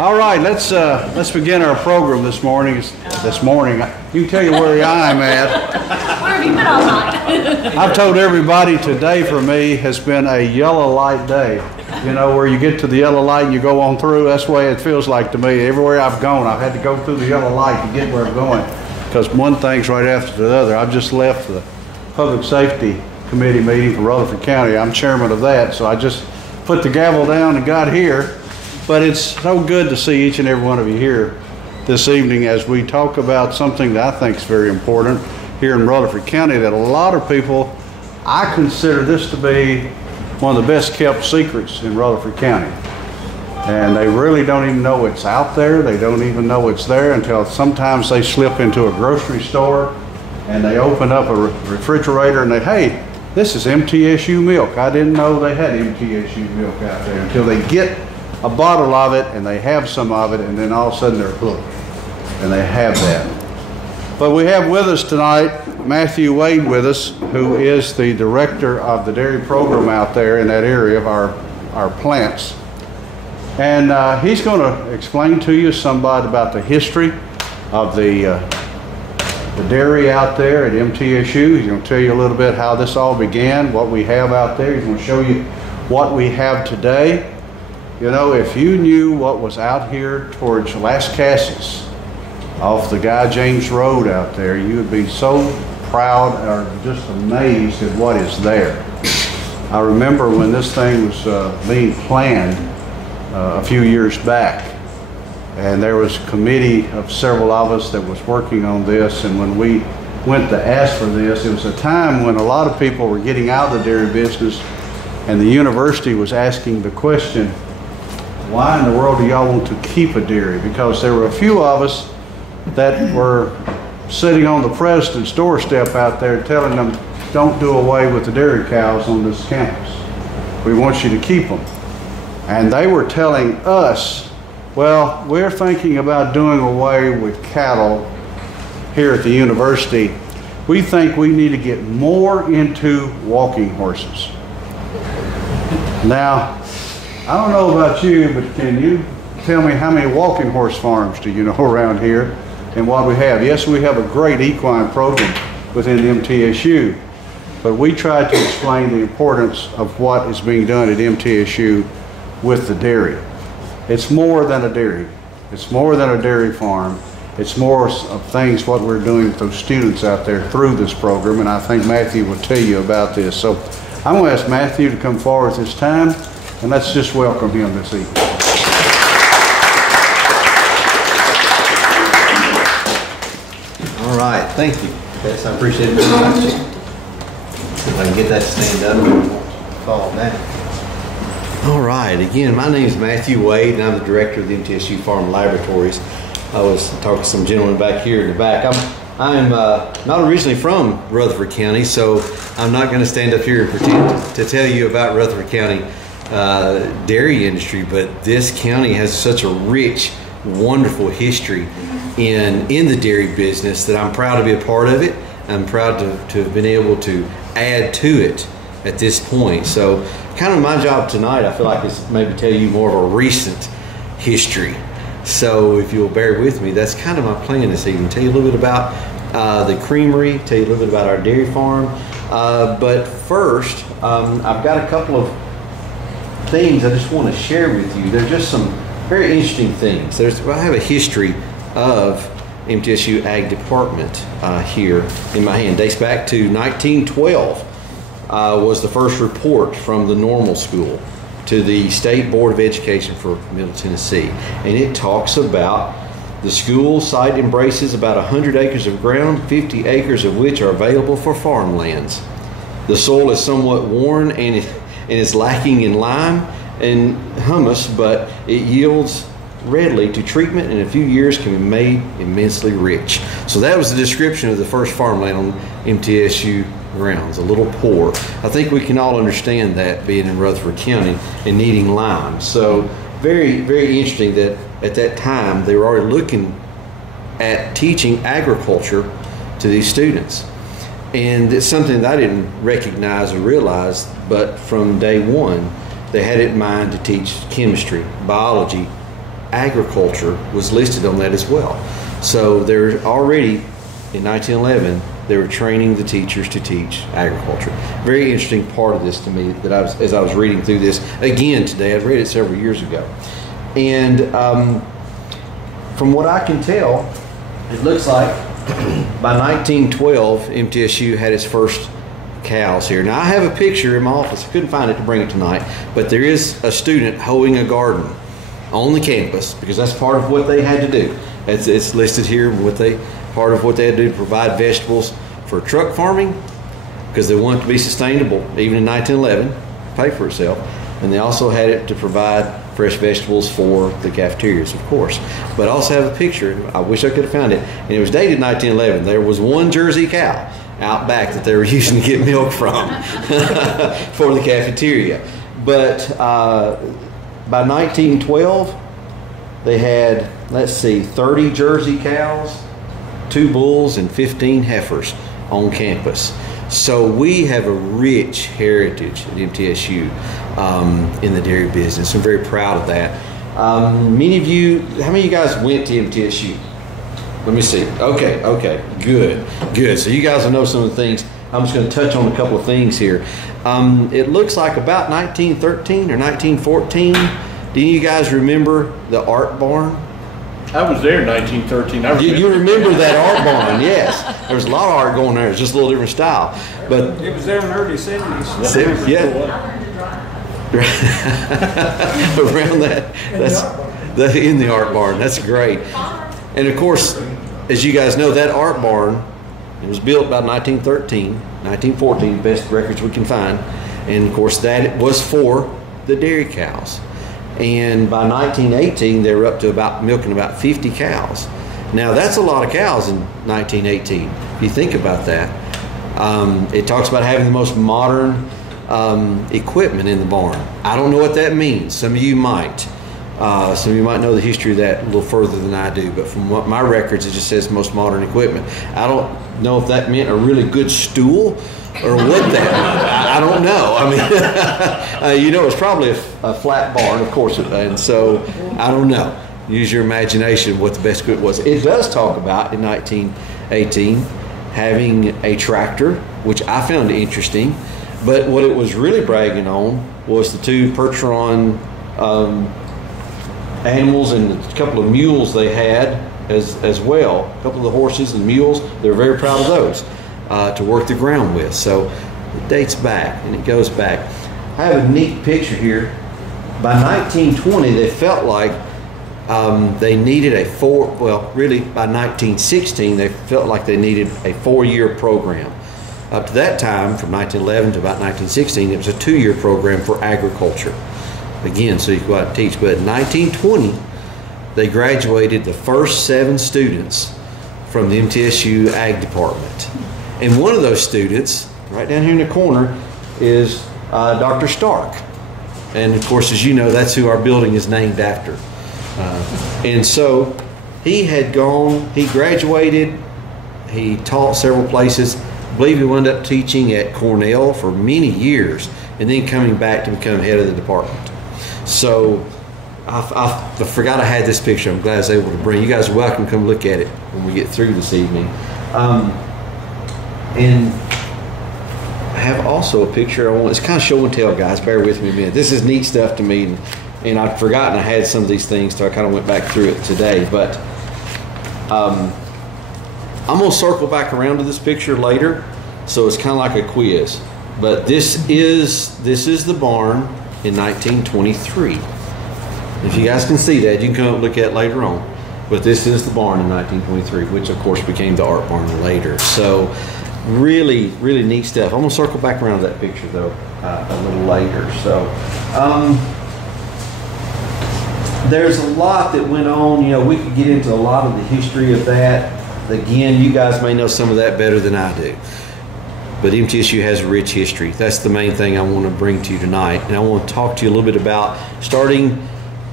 All right, let's begin our program this morning. You can tell you where I'm at. Where have you been all night? I've told everybody today for me has been a yellow light day. You know, where you get to the yellow light and you go on through. That's the way it feels like to me. Everywhere I've gone, I've had to go through the yellow light to get where I'm going. Because one thing's right after the other. I've just left the Public Safety Committee meeting for Rutherford County. I'm chairman of that, so I just put the gavel down and got here. But it's so good to see each and every one of you here this evening as we talk about something that I think is very important here in Rutherford County, that a lot of people, I consider this to be one of the best kept secrets in Rutherford County. And they really don't even know it's out there. They don't even know it's there until sometimes they slip into a grocery store and they open up a refrigerator and they, hey, this is MTSU milk. I didn't know they had MTSU milk out there, until they get a bottle of it and they have some of it, and then all of a sudden they're hooked and they have that. But we have with us tonight Matthew Wade with us, who is the director of the dairy program out there in that area of our plants. And he's going to explain to you somewhat about the history of the dairy out there at MTSU. He's going to tell you a little bit how this all began, what we have out there. He's going to show you what we have today. You know, if you knew what was out here towards Las Casas, off the Guy James Road out there, you would be so proud or just amazed at what is there. I remember when this thing was being planned a few years back, and there was a committee of several of us that was working on this, and when we went to ask for this, it was a time when a lot of people were getting out of the dairy business, and the university was asking the question, why in the world do y'all want to keep a dairy? Because there were a few of us that were sitting on the president's doorstep out there telling them, don't do away with the dairy cows on this campus. We want you to keep them. And they were telling us, well, we're thinking about doing away with cattle here at the university. We think we need to get more into walking horses. Now, I don't know about you, but can you tell me how many walking horse farms do you know around here and what we have? Yes, we have a great equine program within MTSU, but we try to explain the importance of what is being done at MTSU with the dairy. It's more than a dairy. It's more than a dairy farm. It's more of things what we're doing with those students out there through this program, and I think Matthew will tell you about this. So I'm going to ask Matthew to come forward at this time, and let's just welcome him this evening. All right, thank you. Yes, I appreciate it very much. If I can get that to stand up and fall down. All right, again, my name is Matthew Wade, and I'm the director of the MTSU Farm Laboratories. I was talking to some gentlemen back here in the back. I'm not originally from Rutherford County, so I'm not going to stand up here and pretend to tell you about Rutherford County dairy industry, but this county has such a rich, wonderful history in the dairy business that I'm proud to be a part of it. I'm proud to have been able to add to it at this point. So kind of my job tonight, I feel like, is maybe tell you more of a recent history. So if you'll bear with me, that's kind of my plan this evening. Tell you a little bit about the creamery, tell you a little bit about our dairy farm. But first, I've got a couple of things I just want to share with you. They're just some very interesting things. I have a history of MTSU Ag Department here in my hand. Dates back to 1912. Was the first report from the normal school to the State Board of Education for Middle Tennessee. And it talks about the school site embraces about 100 acres of ground, 50 acres of which are available for farmlands. The soil is somewhat worn and is lacking in lime and humus, but it yields readily to treatment and in a few years can be made immensely rich. So that was the description of the first farmland on MTSU grounds, a little poor. I think we can all understand that, being in Rutherford County and needing lime. So very, very interesting that at that time they were already looking at teaching agriculture to these students. And it's something that I didn't recognize or realize, but from day one, they had it in mind to teach chemistry, biology, agriculture was listed on that as well. So they're already, in 1911, they were training the teachers to teach agriculture. Very interesting part of this to me that as I was reading through this again today. I've read it several years ago. And from what I can tell, it looks like by 1912, MTSU had its first cows here. Now I have a picture in my office. I couldn't find it to bring it tonight, but there is a student hoeing a garden on the campus because that's part of what they had to do. It's listed here part of what they had to do to provide vegetables for truck farming because they wanted it to be sustainable even in 1911, pay for itself, and they also had it to provide fresh vegetables for the cafeterias, of course. But I also have a picture. I wish I could have found it, and it was dated 1911. There was one Jersey cow out back that they were using to get milk from for the cafeteria. But by 1912, they had, 30 Jersey cows, 2 bulls, and 15 heifers on campus. So we have a rich heritage at MTSU in the dairy business. I'm very proud of that. How many of you guys went to MTSU? Let me see. Okay, good. So you guys will know some of the things. I'm just going to touch on a couple of things here. It looks like about 1913 or 1914. Do any of you guys remember the art barn? I was there in 1913. You remember that art barn? Yes. There was a lot of art going there. It's just a little different style. But it was there in the early 70s. Yeah. Around that. That's in the art barn. That's great. And of course, as you guys know, that art barn, it was built about 1913, 1914, best records we can find. And of course, that was for the dairy cows. And by 1918, they were up to milking about 50 cows. Now, that's a lot of cows in 1918. If you think about that, it talks about having the most modern equipment in the barn. I don't know what that means. Some of you might. Some of you might know the history of that a little further than I do, but from what my records, it just says most modern equipment. I don't know if that meant a really good stool or what that. I don't know. I mean, it's probably a flat barn, of course, and so I don't know. Use your imagination what the best equipment was. It does talk about in 1918 having a tractor, which I found interesting, but what it was really bragging on was the 2 Percheron animals and a couple of mules they had as well. A couple of the horses and mules, they were very proud of those to work the ground with. So it dates back and it goes back. I have a neat picture here. By 1920, they felt like they needed by 1916, they felt like they needed a 4-year program. Up to that time, from 1911 to about 1916, it was a 2-year program for agriculture. Again, so you could go out and teach. But in 1920, they graduated the first 7 students from the MTSU Ag Department. And one of those students, right down here in the corner, is Dr. Stark. And of course, as you know, that's who our building is named after. And so he graduated, he taught several places. I believe he wound up teaching at Cornell for many years and then coming back to become head of the department. So I forgot I had this picture. I'm glad I was able to bring you guys. Are welcome to come look at it when we get through this evening. And I have also a picture. It's kind of show and tell, guys. Bear with me a minute. This is neat stuff to me, and I'd forgotten I had some of these things, so I kind of went back through it today. But I'm going to circle back around to this picture later, so it's kind of like a quiz. But this is the barn in 1923. If you guys can see that, you can come up and look at it later on. But this is the barn in 1923, which of course became the art barn later. So really, really neat stuff. I'm going to circle back around to that picture though a little later. So there's a lot that went on. We could get into a lot of the history of that. Again, you guys may know some of that better than I do. But MTSU has a rich history. That's the main thing I want to bring to you tonight. And I want to talk to you a little bit about starting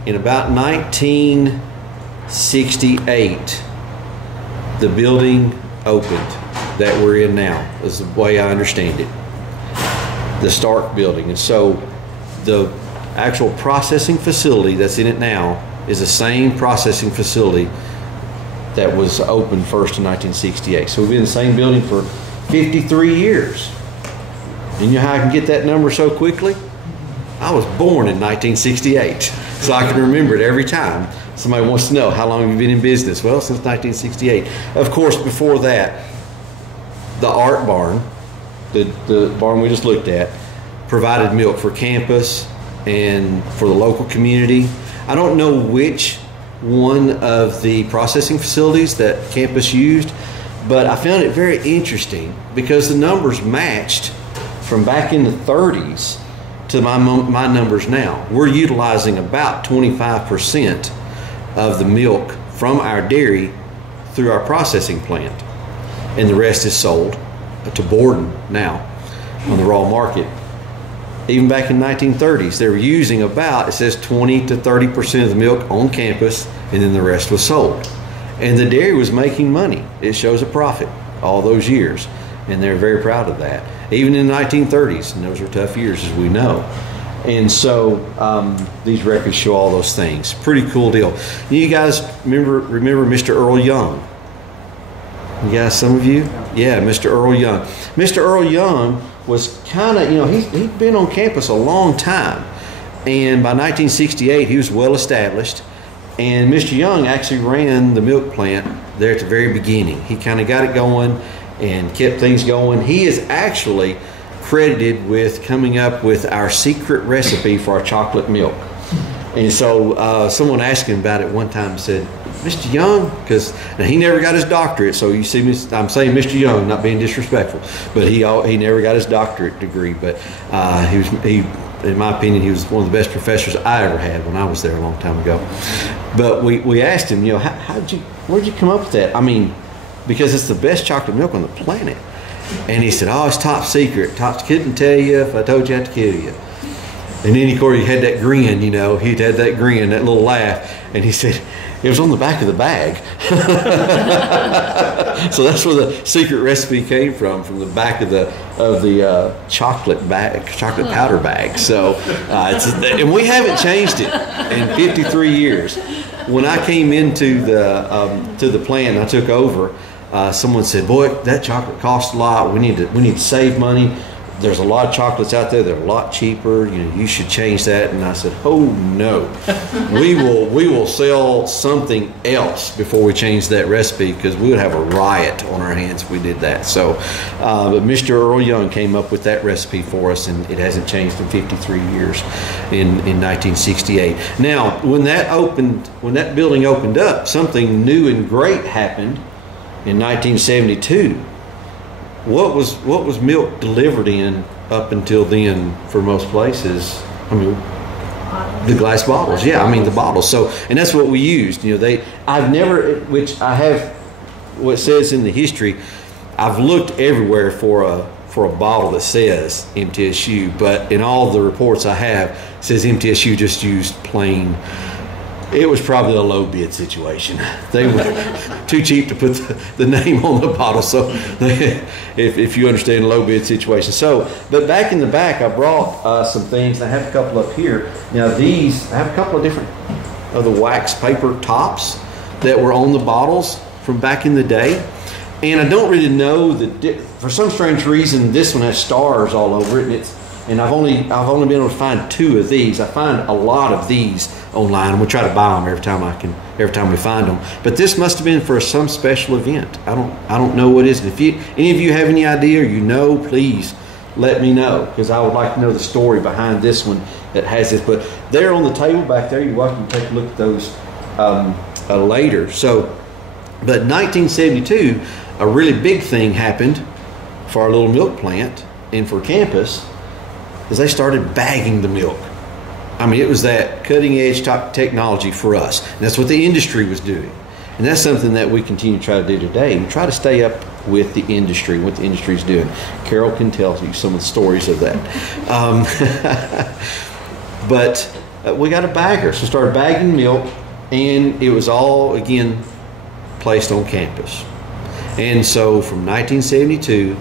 in about 1968, the building opened that we're in now, is the way I understand it. The Stark building. And so the actual processing facility that's in it now is the same processing facility that was opened first in 1968. So we've been in the same building for 53 years. And you know how I can get that number so quickly? I was born in 1968, so I can remember it every time. Somebody wants to know, how long have you been in business? Well, since 1968. Of course, before that, the art barn, the barn we just looked at, provided milk for campus and for the local community. I don't know which one of the processing facilities that campus used, but I found it very interesting because the numbers matched from back in the 30s to my numbers now. We're utilizing about 25% of the milk from our dairy through our processing plant, and the rest is sold to Borden now on the raw market. Even back in the 1930s, they were using about, it says 20 to 30% of the milk on campus, and then the rest was sold. And the dairy was making money. It shows a profit all those years, and they're very proud of that. Even in the 1930s, and those were tough years, as we know. And so these records show all those things. Pretty cool deal. You guys remember Mr. Earl Young? You guys, some of you? Yeah, Mr. Earl Young. Mr. Earl Young was kind of, he'd been on campus a long time. And by 1968, he was well established. And Mr. Young actually ran the milk plant there at the very beginning. He kind of got it going and kept things going. He is actually credited with coming up with our secret recipe for our chocolate milk. And so someone asked him about it one time and said, Mr. Young, because he never got his doctorate, so you see, I'm saying Mr. Young, not being disrespectful, but he never got his doctorate degree, but he in my opinion, he was one of the best professors I ever had when I was there a long time ago. But we asked him, where'd you come up with that? I mean, because it's the best chocolate milk on the planet. And he said, oh, it's top secret. Couldn't tell you. If I told you, I'd kill you. And then, of course, he had that grin, he'd had that grin, that little laugh. And he said, it was on the back of the bag. So that's where the secret recipe came from the back of the chocolate bag, chocolate powder bag. So, and we haven't changed it in 53 years. When I came into the plant and I took over, someone said, boy, that chocolate costs a lot. We need to save money. There's a lot of chocolates out there that are a lot cheaper. You should change that. And I said, oh no, we will sell something else before we change that recipe, because we would have a riot on our hands if we did that. So, but Mr. Earl Young came up with that recipe for us, and it hasn't changed in 53 years in 1968. Now, when that building opened up, something new and great happened in 1972. What was milk delivered in up until then for most places? I mean, the glass bottles. Yeah, I mean the bottles. So, and that's what we used. I've never, which I have, what says in the history, I've looked everywhere for a bottle that says MTSU, but in all the reports I have, it says MTSU just used plain. It was probably a low bid situation. They were too cheap to put the name on the bottle. So if you understand a low bid situation. So, but back in the back, I brought some things. I have a couple up here. Now I have a couple of different of the wax paper tops that were on the bottles from back in the day. And I don't really know for some strange reason, this one has stars all over it, and I've only been able to find 2 of these. I find a lot of these online, and we try to buy them every time we find them. But this must have been for some special event. I don't know what it is. If any of you have any idea, or please let me know, because I would like to know the story behind this one that has this. But they're on the table back there. You're welcome to take a look at those later. So, but 1972, a really big thing happened for our little milk plant and for campus, is they started bagging the milk. I mean, it was that cutting edge technology for us. And that's what the industry was doing. And that's something that we continue to try to do today. We try to stay up with the industry, what the industry is doing. Carol can tell you some of the stories of that. But we got a bagger. So started bagging milk, and it was all, again, placed on campus. And so from 1972,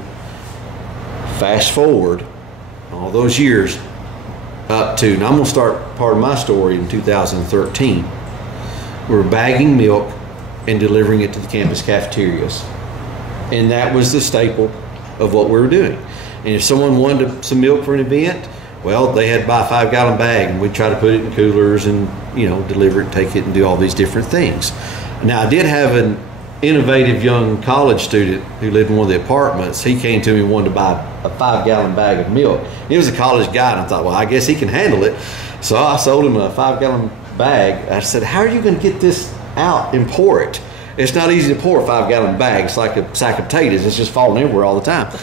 fast forward all those years up to, and I'm going to start part of my story in 2013. We were bagging milk and delivering it to the campus cafeterias. And that was the staple of what we were doing. And if someone wanted some milk for an event, well, they had to buy a 5-gallon bag, and we'd try to put it in coolers and, deliver it, take it, and do all these different things. Now, I did have an innovative young college student who lived in one of the apartments. He came to me and wanted to buy a 5-gallon bag of milk. He was a college guy, and I thought, well, I guess he can handle it. So I sold him a 5-gallon bag. I said, how are you going to get this out and pour it? It's not easy to pour a 5-gallon bag. It's like a sack of potatoes. It's just falling everywhere all the time.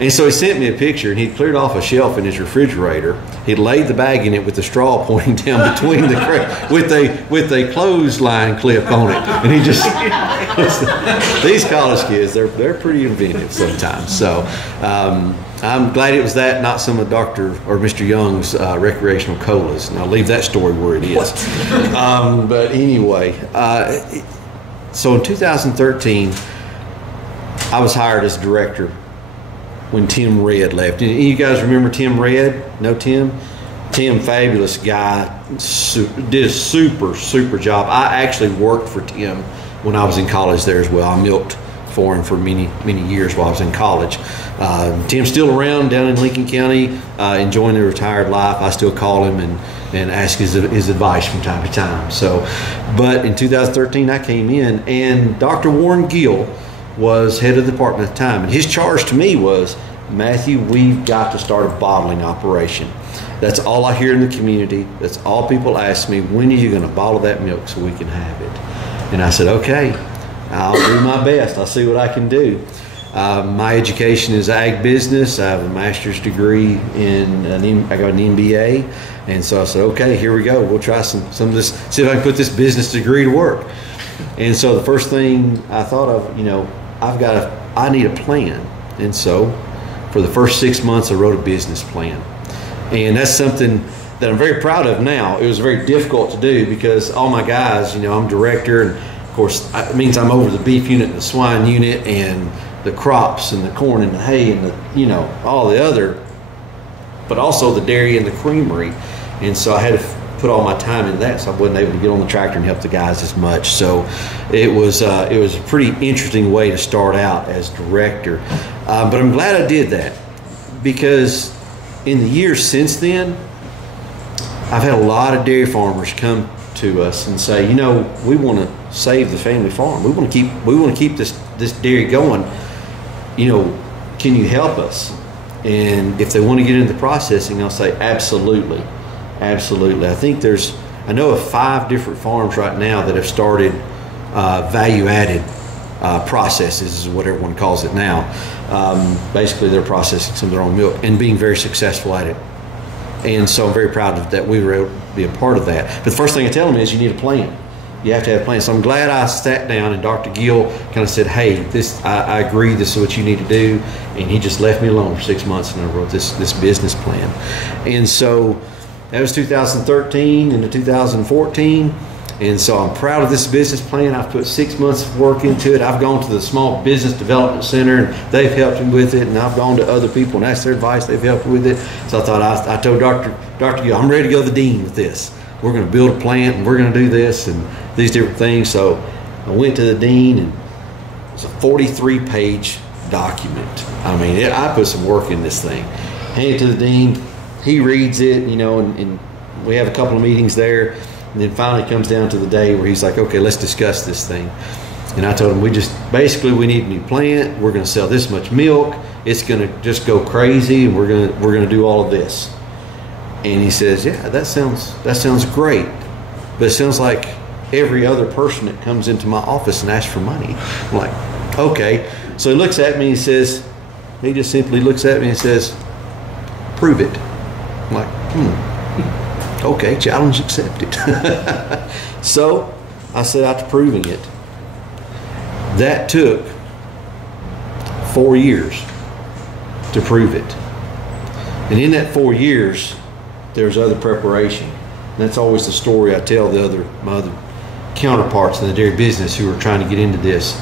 And so he sent me a picture, and he'd cleared off a shelf in his refrigerator. He'd laid the bag in it with the straw pointing down between the with a clothesline clip on it. And he just these college kids, they're pretty inventive sometimes. So I'm glad it was that, not some of Dr. or Mr. Young's recreational colas. And I'll leave that story where it is. But anyway, so in 2013, I was hired as director when Tim Red left. And you guys remember Tim Red? Know Tim? Tim, fabulous guy, did a super job. I actually worked for Tim when I was in college there as well. I milked for him for many years while I was in college. Tim's still around down in Lincoln County, enjoying the retired life. I still call him and ask his advice from time to time. So, but in 2013 I came in, and Dr. Warren Gill was head of the department at the time, and his charge to me was, Matthew, we've got to start a bottling operation. That's all I hear in the community. That's all people ask me, when are you going to bottle that milk so we can have it? And I said, okay, I'll do my best. I'll see what I can do. My education is ag business. I have a master's degree I got an MBA. And so I said, okay, here we go. We'll try some of this, see if I can put this business degree to work. And so the first thing I thought of, I need a plan. And so for the first 6 months, I wrote a business plan. And that's something that I'm very proud of now. It was very difficult to do because all my guys, I'm director, and of course it means I'm over the beef unit and the swine unit and the crops and the corn and the hay and all the other, but also the dairy and the creamery. And so I had to put all my time in that, so I wasn't able to get on the tractor and help the guys as much. So it was a pretty interesting way to start out as director. But I'm glad I did that, because in the years since then, I've had a lot of dairy farmers come to us and say, we want to save the family farm. We want to keep this dairy going. Can you help us? And if they want to get into processing, I'll say absolutely. Absolutely. I know of 5 different farms right now that have started value-added processes, is what everyone calls it now. Basically, they're processing some of their own milk and being very successful at it. And so I'm very proud that we were able to be a part of that. But the first thing I tell them is you need a plan. You have to have a plan. So I'm glad I sat down and Dr. Gill kind of said, hey, I agree, this is what you need to do. And he just left me alone for 6 months, and I wrote this business plan. And so that was 2013 into 2014. And so I'm proud of this business plan. I've put 6 months of work into it. I've gone to the Small Business Development Center, and they've helped me with it. And I've gone to other people and asked their advice. They've helped me with it. So I thought, I told Dr. Gill, I'm ready to go to the dean with this. We're going to build a plant, and we're going to do this and these different things. So I went to the dean, and it's a 43-page document. I mean, I put some work in this thing. Hand it to the dean. He reads it, and we have a couple of meetings there. And then finally it comes down to the day where he's like, okay, let's discuss this thing. And I told him, we need a new plant. We're going to sell this much milk. It's going to just go crazy, and we're going to do all of this. And he says, yeah, that sounds great. But it sounds like every other person that comes into my office and asks for money. I'm like, okay. So he looks at me and he just simply looks at me and says, prove it. I'm like, okay, challenge accepted. So I set out to proving it. That took 4 years to prove it. And in that 4 years, there's other preparation. And that's always the story I tell my other counterparts in the dairy business who are trying to get into this.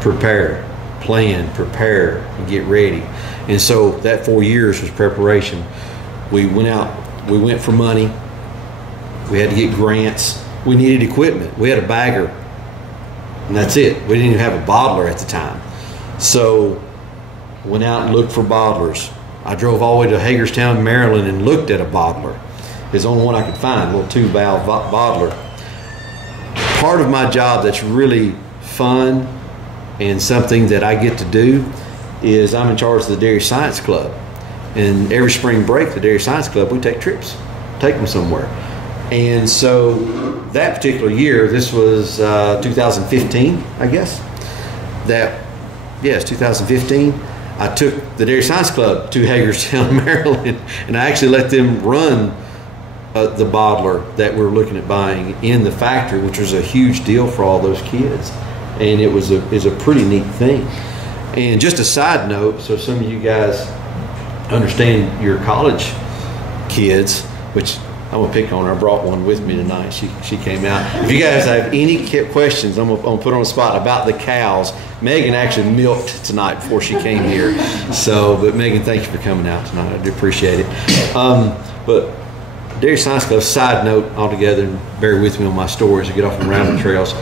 Prepare, plan, prepare, and get ready. And so that 4 years was preparation. We went for money. We had to get grants. we needed equipment. We had a bagger, and that's it. We didn't even have a bottler at the time. So went out and looked for bottlers. I drove all the way to Hagerstown, Maryland, and looked at a bottler. It's the only one I could find, a little 2-valve bottler. Part of my job that's really fun and something that I get to do is I'm in charge of the Dairy Science Club. And every spring break, the Dairy Science Club, we take trips, take them somewhere. And so that particular year, this was 2015, I guess. Yes, 2015. I took the Dairy Science Club to Hagerstown, Maryland, and I actually let them run the bottler that we're looking at buying in the factory, which was a huge deal for all those kids. And it was a pretty neat thing. And just a side note, so some of you guys understand your college kids, which I'm gonna pick on her. I brought one with me tonight. She came out. If you guys have any questions, I'm gonna put her on the spot about the cows. Megan actually milked tonight before she came here. So, but Megan, thank you for coming out tonight. I do appreciate it. But Dairy Science Club, side note altogether, and bear with me on my stories to get off on rabbit trails.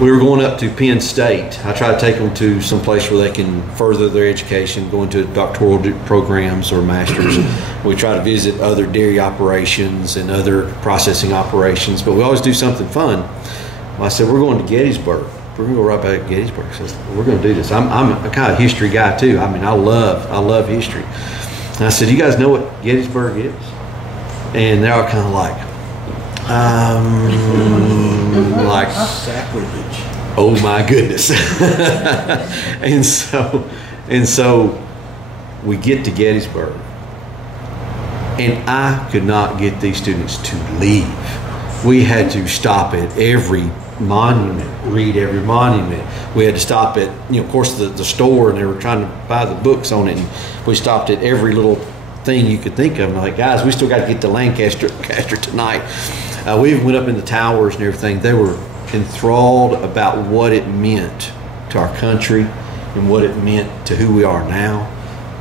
We were going up to Penn State. I try to take them to some place where they can further their education, go into doctoral programs or masters. We try to visit other dairy operations and other processing operations, but we always do something fun. Well, I said, we're going to Gettysburg. We're going to go right back to Gettysburg. I said, we're going to do this. I'm a kind of history guy too. I mean, I love history. And I said, you guys know what Gettysburg is? And they're all kind of like sacrilege. Oh my goodness. and so we get to Gettysburg, and I could not get these students to leave. We had to stop at every monument, read every monument. We had to stop at, of course, the store, and they were trying to buy the books on it, and we stopped at every little thing you could think of. And I'm like, guys, we still got to get to Lancaster tonight. We even went up in the towers and everything. They were enthralled about what it meant to our country and what it meant to who we are now,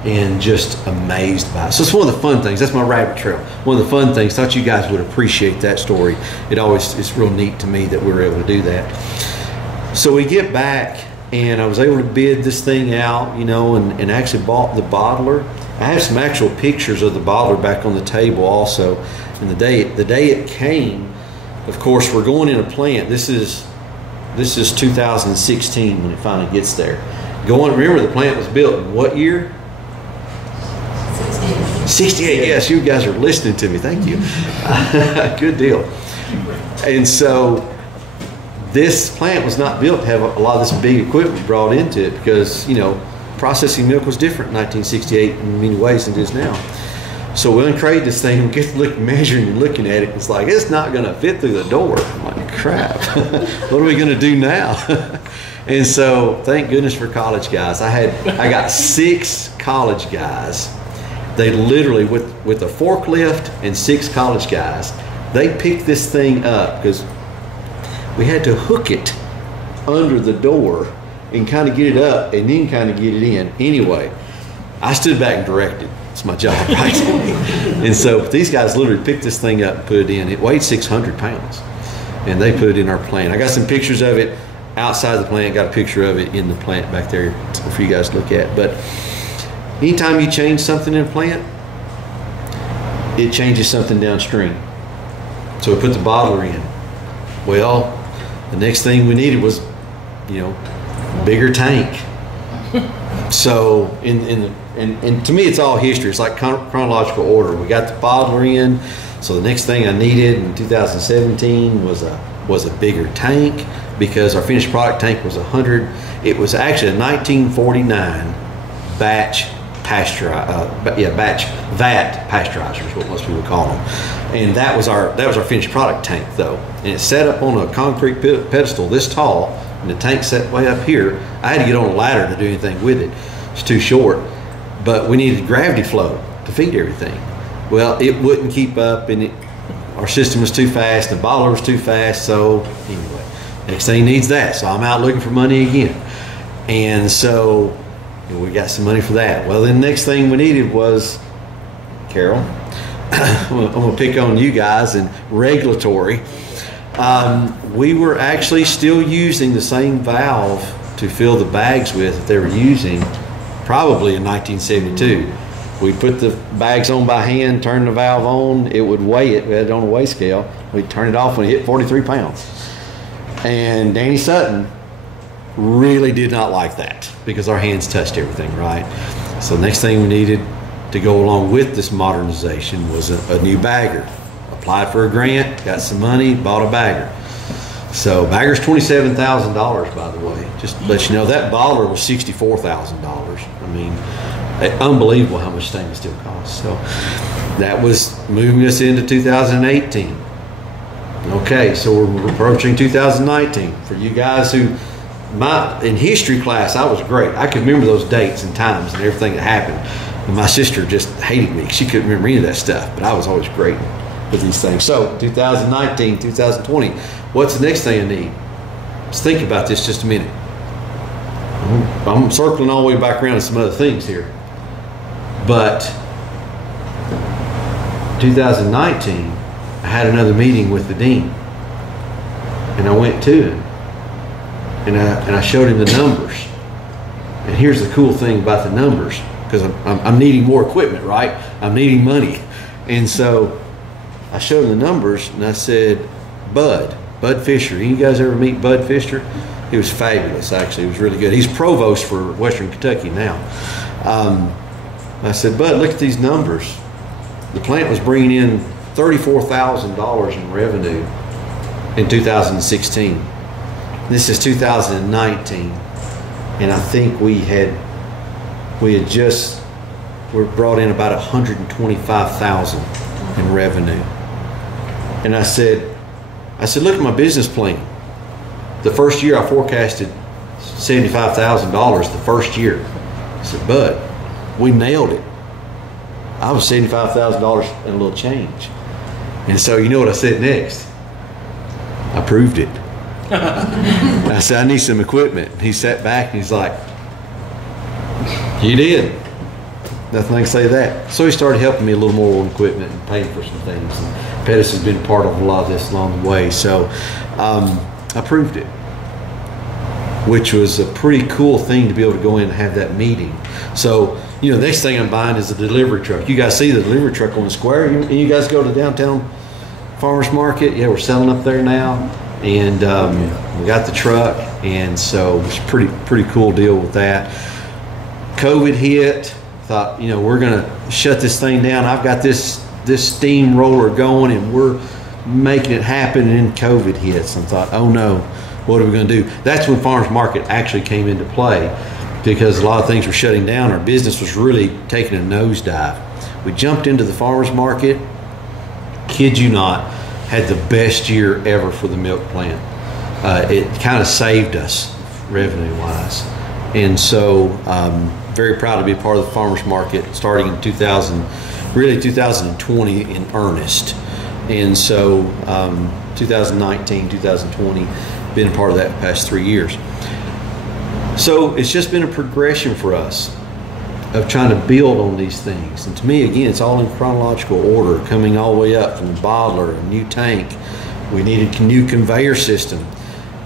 and just amazed by it. So it's one of the fun things. That's my rabbit trail. One of the fun things. Thought you guys would appreciate that story. It's real neat to me that we were able to do that. So we get back, and I was able to bid this thing out, and actually bought the bottler. I have some actual pictures of the bottler back on the table also. And the day it came, of course, we're going in a plant. This is 2016 when it finally gets there. Remember the plant was built in what year? 68. Yes, you guys are listening to me. Thank you. Good deal. And so this plant was not built to have a lot of this big equipment brought into it, because processing milk was different in 1968 in many ways than it is now. So we uncrate this thing, we get to measuring and looking at it. It's like, it's not going to fit through the door. I'm like, crap. What are we going to do now? And so, thank goodness for college guys. I got 6 college guys. They literally, with a forklift and 6 college guys, they picked this thing up, because we had to hook it under the door and kind of get it up and then kind of get it in. Anyway, I stood back and directed. It's my job, right? And so these guys literally picked this thing up and put it in. It weighed 600 pounds, and they put it in our plant. I got some pictures of it outside the plant, got a picture of it in the plant back there for you guys to look at. But anytime you change something in a plant, it changes something downstream. So we put the bottler in. Well, the next thing we needed was, bigger tank. So and to me, it's all history. It's like chronological order. We got the bottler in. So the next thing I needed in 2017 was a bigger tank, because our finished product tank was 100. It was actually a 1949 batch vat pasteurizer is what most people call them. And that was our finished product tank though. And it's set up on a concrete pedestal this tall, and the tank set way up here. I had to get on a ladder to do anything with it. It's too short. But we needed gravity flow to feed everything. Well, it wouldn't keep up, and our system was too fast, the bottler was too fast. So anyway, next thing needs that. So I'm out looking for money again. And so we got some money for that. Well, then the next thing we needed was, Carol, I'm going to pick on you guys and regulatory. We were actually still using the same valve to fill the bags with that they were using probably in 1972. We put the bags on by hand, turn the valve on, it would weigh it. We had it on a weigh scale. We'd turn it off when it hit 43 pounds. And Danny Sutton really did not like that because our hands touched everything, right? So the next thing we needed to go along with this modernization was a new bagger. Applied for a grant, got some money, bought a bagger. So bagger's $27,000, by the way. Just to let you know, that bottler was $64,000. I mean, unbelievable how much stainless steel costs. So that was moving us into 2018. Okay, so we're approaching 2019. For you guys who, in history class, I was great. I could remember those dates and times and everything that happened. And my sister just hated me. She couldn't remember any of that stuff, but I was always great with these things. So 2019, 2020, what's the next thing I need? Let's think about this just a minute. I'm circling all the way back around to some other things here. But 2019, I had another meeting with the dean. And I went to him. And I showed him the numbers. And here's the cool thing about the numbers, because I'm needing more equipment, right? I'm needing money. And so I showed him the numbers and I said, Bud Fisher. You guys ever meet Bud Fisher? He was fabulous, actually. He was really good. He's provost for Western Kentucky now. I said, Bud, look at these numbers. The plant was bringing in $34,000 in revenue in 2016. This is 2019. And I think we brought in about 125,000 in revenue. And I said, look at my business plan. The first year I forecasted $75,000 the first year. I said, Bud, we nailed it. I was $75,000 and a little change. And so you know what I said next? I proved it. I said, I need some equipment. He sat back and he's like, you did. Nothing I can say to that. So he started helping me a little more on equipment and paying for some things. And Pettis has been part of a lot of this along the way. So I proved it, which was a pretty cool thing to be able to go in and have that meeting. So, you know, the next thing I'm buying is a delivery truck. You guys see the delivery truck on the square? You guys go to downtown farmers market? Yeah, we're selling up there now. And we got the truck. And so it's pretty cool deal with that. COVID hit. Thought, you know, we're going to shut this thing down. I've got this steamroller going and we're making it happen, and then COVID hits. And thought, oh no, what are we going to do? That's when farmers market actually came into play, because a lot of things were shutting down. Our business was really taking a nosedive. We jumped into the farmers market, kid you not, had the best year ever for the milk plant. It kind of saved us revenue wise. And so very proud to be a part of the farmers market starting in 2020 in earnest. And so 2019, 2020, been a part of that the past 3 years. So it's just been a progression for us of trying to build on these things. And to me, again, it's all in chronological order, coming all the way up from the bottler, a new tank. We needed a new conveyor system.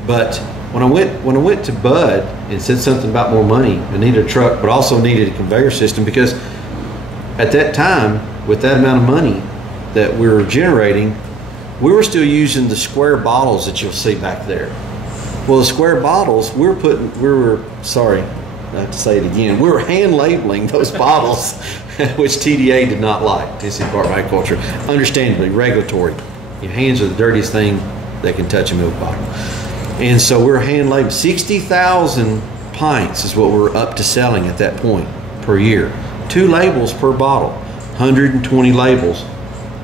But when I went to Bud and said something about more money, I needed a truck, but also needed a conveyor system, because at that time, with that amount of money that we were generating, we were still using the square bottles that you'll see back there. Well, the square bottles, we were sorry, I have to say it again, we were hand labeling those bottles, which TDA did not like, Tennessee Department of Agriculture. Understandably, regulatory. Your hands are the dirtiest thing that can touch a milk bottle. And so we're hand labeling 60,000 pints is what we're up to selling at that point per year. 2 labels per bottle, 120 labels.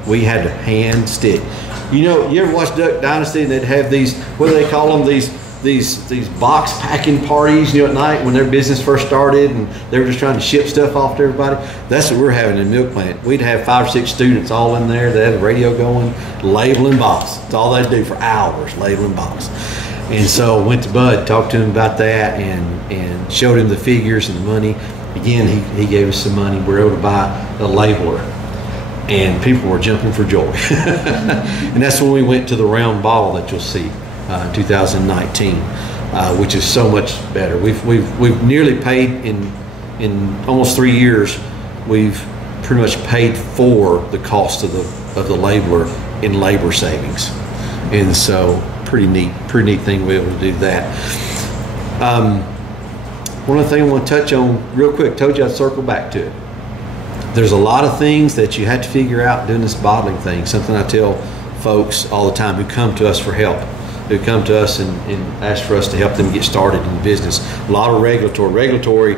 We had to hand stick. You know, you ever watch Duck Dynasty and they'd have these, what do they call them? These box packing parties, you know, at night when their business first started and they were just trying to ship stuff off to everybody. That's what we're having in the milk plant. We'd have 5 or 6 students all in there. They had the radio going, labeling bottles. That's all they'd do for hours, labeling bottles. And so went to Bud, talked to him about that, and showed him the figures and the money. Again, he gave us some money. We were able to buy a labeler. and people were jumping for joy. And that's when we went to the round ball that you'll see in 2019, which is so much better. We've nearly paid in almost 3 years. We've pretty much paid for the cost of the labeler in labor savings, and so pretty neat thing to be able to do that. One other thing I want to touch on real quick. Told you I'd circle back to it. There's a lot of things that you have to figure out doing this bottling thing. Something I tell folks all the time who come to us for help, who come to us and ask for us to help them get started in the business. A lot of regulatory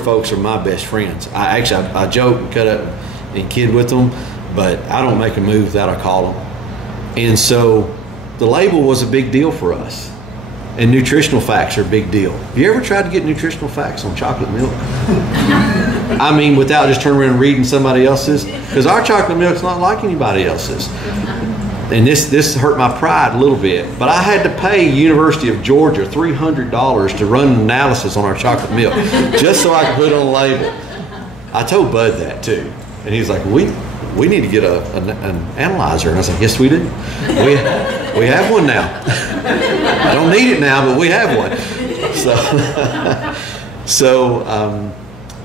folks are my best friends. I joke and cut up and kid with them, but I don't make a move without I call them. And so the label was a big deal for us. And nutritional facts are a big deal. Have you ever tried to get nutritional facts on chocolate milk? I mean, without just turning around and reading somebody else's? Because our chocolate milk's not like anybody else's. And this hurt my pride a little bit. But I had to pay University of Georgia $300 to run an analysis on our chocolate milk, just so I could put it on the label. I told Bud that too. And he was like, we need to get an analyzer. And I was like, yes, we do. We have one now. I don't need it now, but we have one.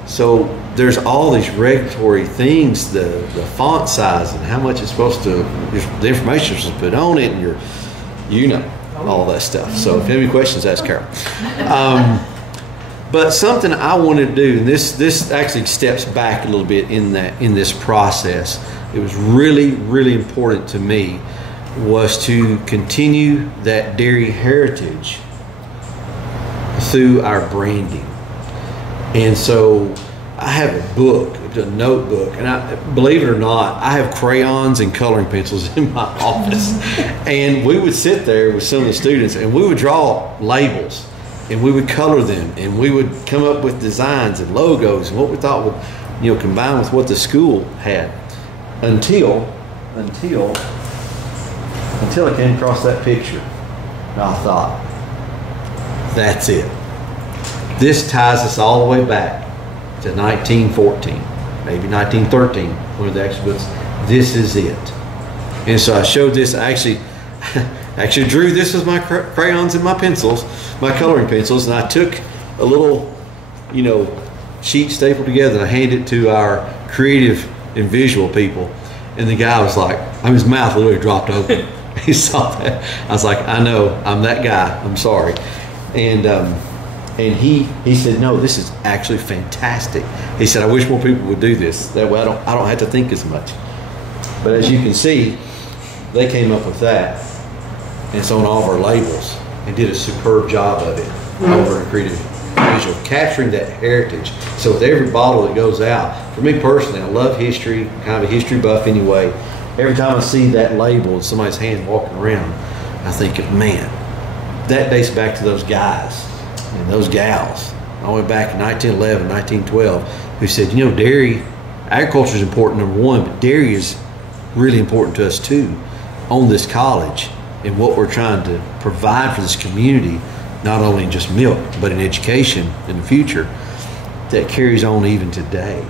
So there's all these regulatory things, the font size and how much it's supposed to, the information is supposed to put on it, and all that stuff. So if you have any questions, ask Carol. But something I wanted to do, and this actually steps back a little bit in this process. It was really, really important to me, was to continue that dairy heritage through our branding. And so I have a book, a notebook, and believe it or not, I have crayons and coloring pencils in my office. And we would sit there with some of the students and we would draw labels and we would color them and we would come up with designs and logos and what we thought would, combine with what the school had. Until I came across that picture, and I thought, that's it. This ties us all the way back to 1914, maybe 1913, one of the exhibits. This is it. And so I showed this. I actually drew this with my crayons and my pencils, my coloring pencils, and I took a little, sheet stapled together, and I handed it to our creative and visual people. And the guy was like, his mouth literally dropped open. He saw that. I was like, I know, I'm that guy. I'm sorry. And he said, no, this is actually fantastic. He said, I wish more people would do this. That way I don't have to think as much. But as you can see, they came up with that. And it's on all of our labels and did a superb job of it over in Creative Visual, capturing that heritage. So with every bottle that goes out, for me personally, I love history, kind of a history buff anyway. Every time I see that label in somebody's hand walking around, I think, man, that dates back to those guys and those gals all the way back in 1911, 1912, who said, dairy, agriculture is important, number one, but dairy is really important to us too on this college and what we're trying to provide for this community, not only in just milk, but in education in the future that carries on even today.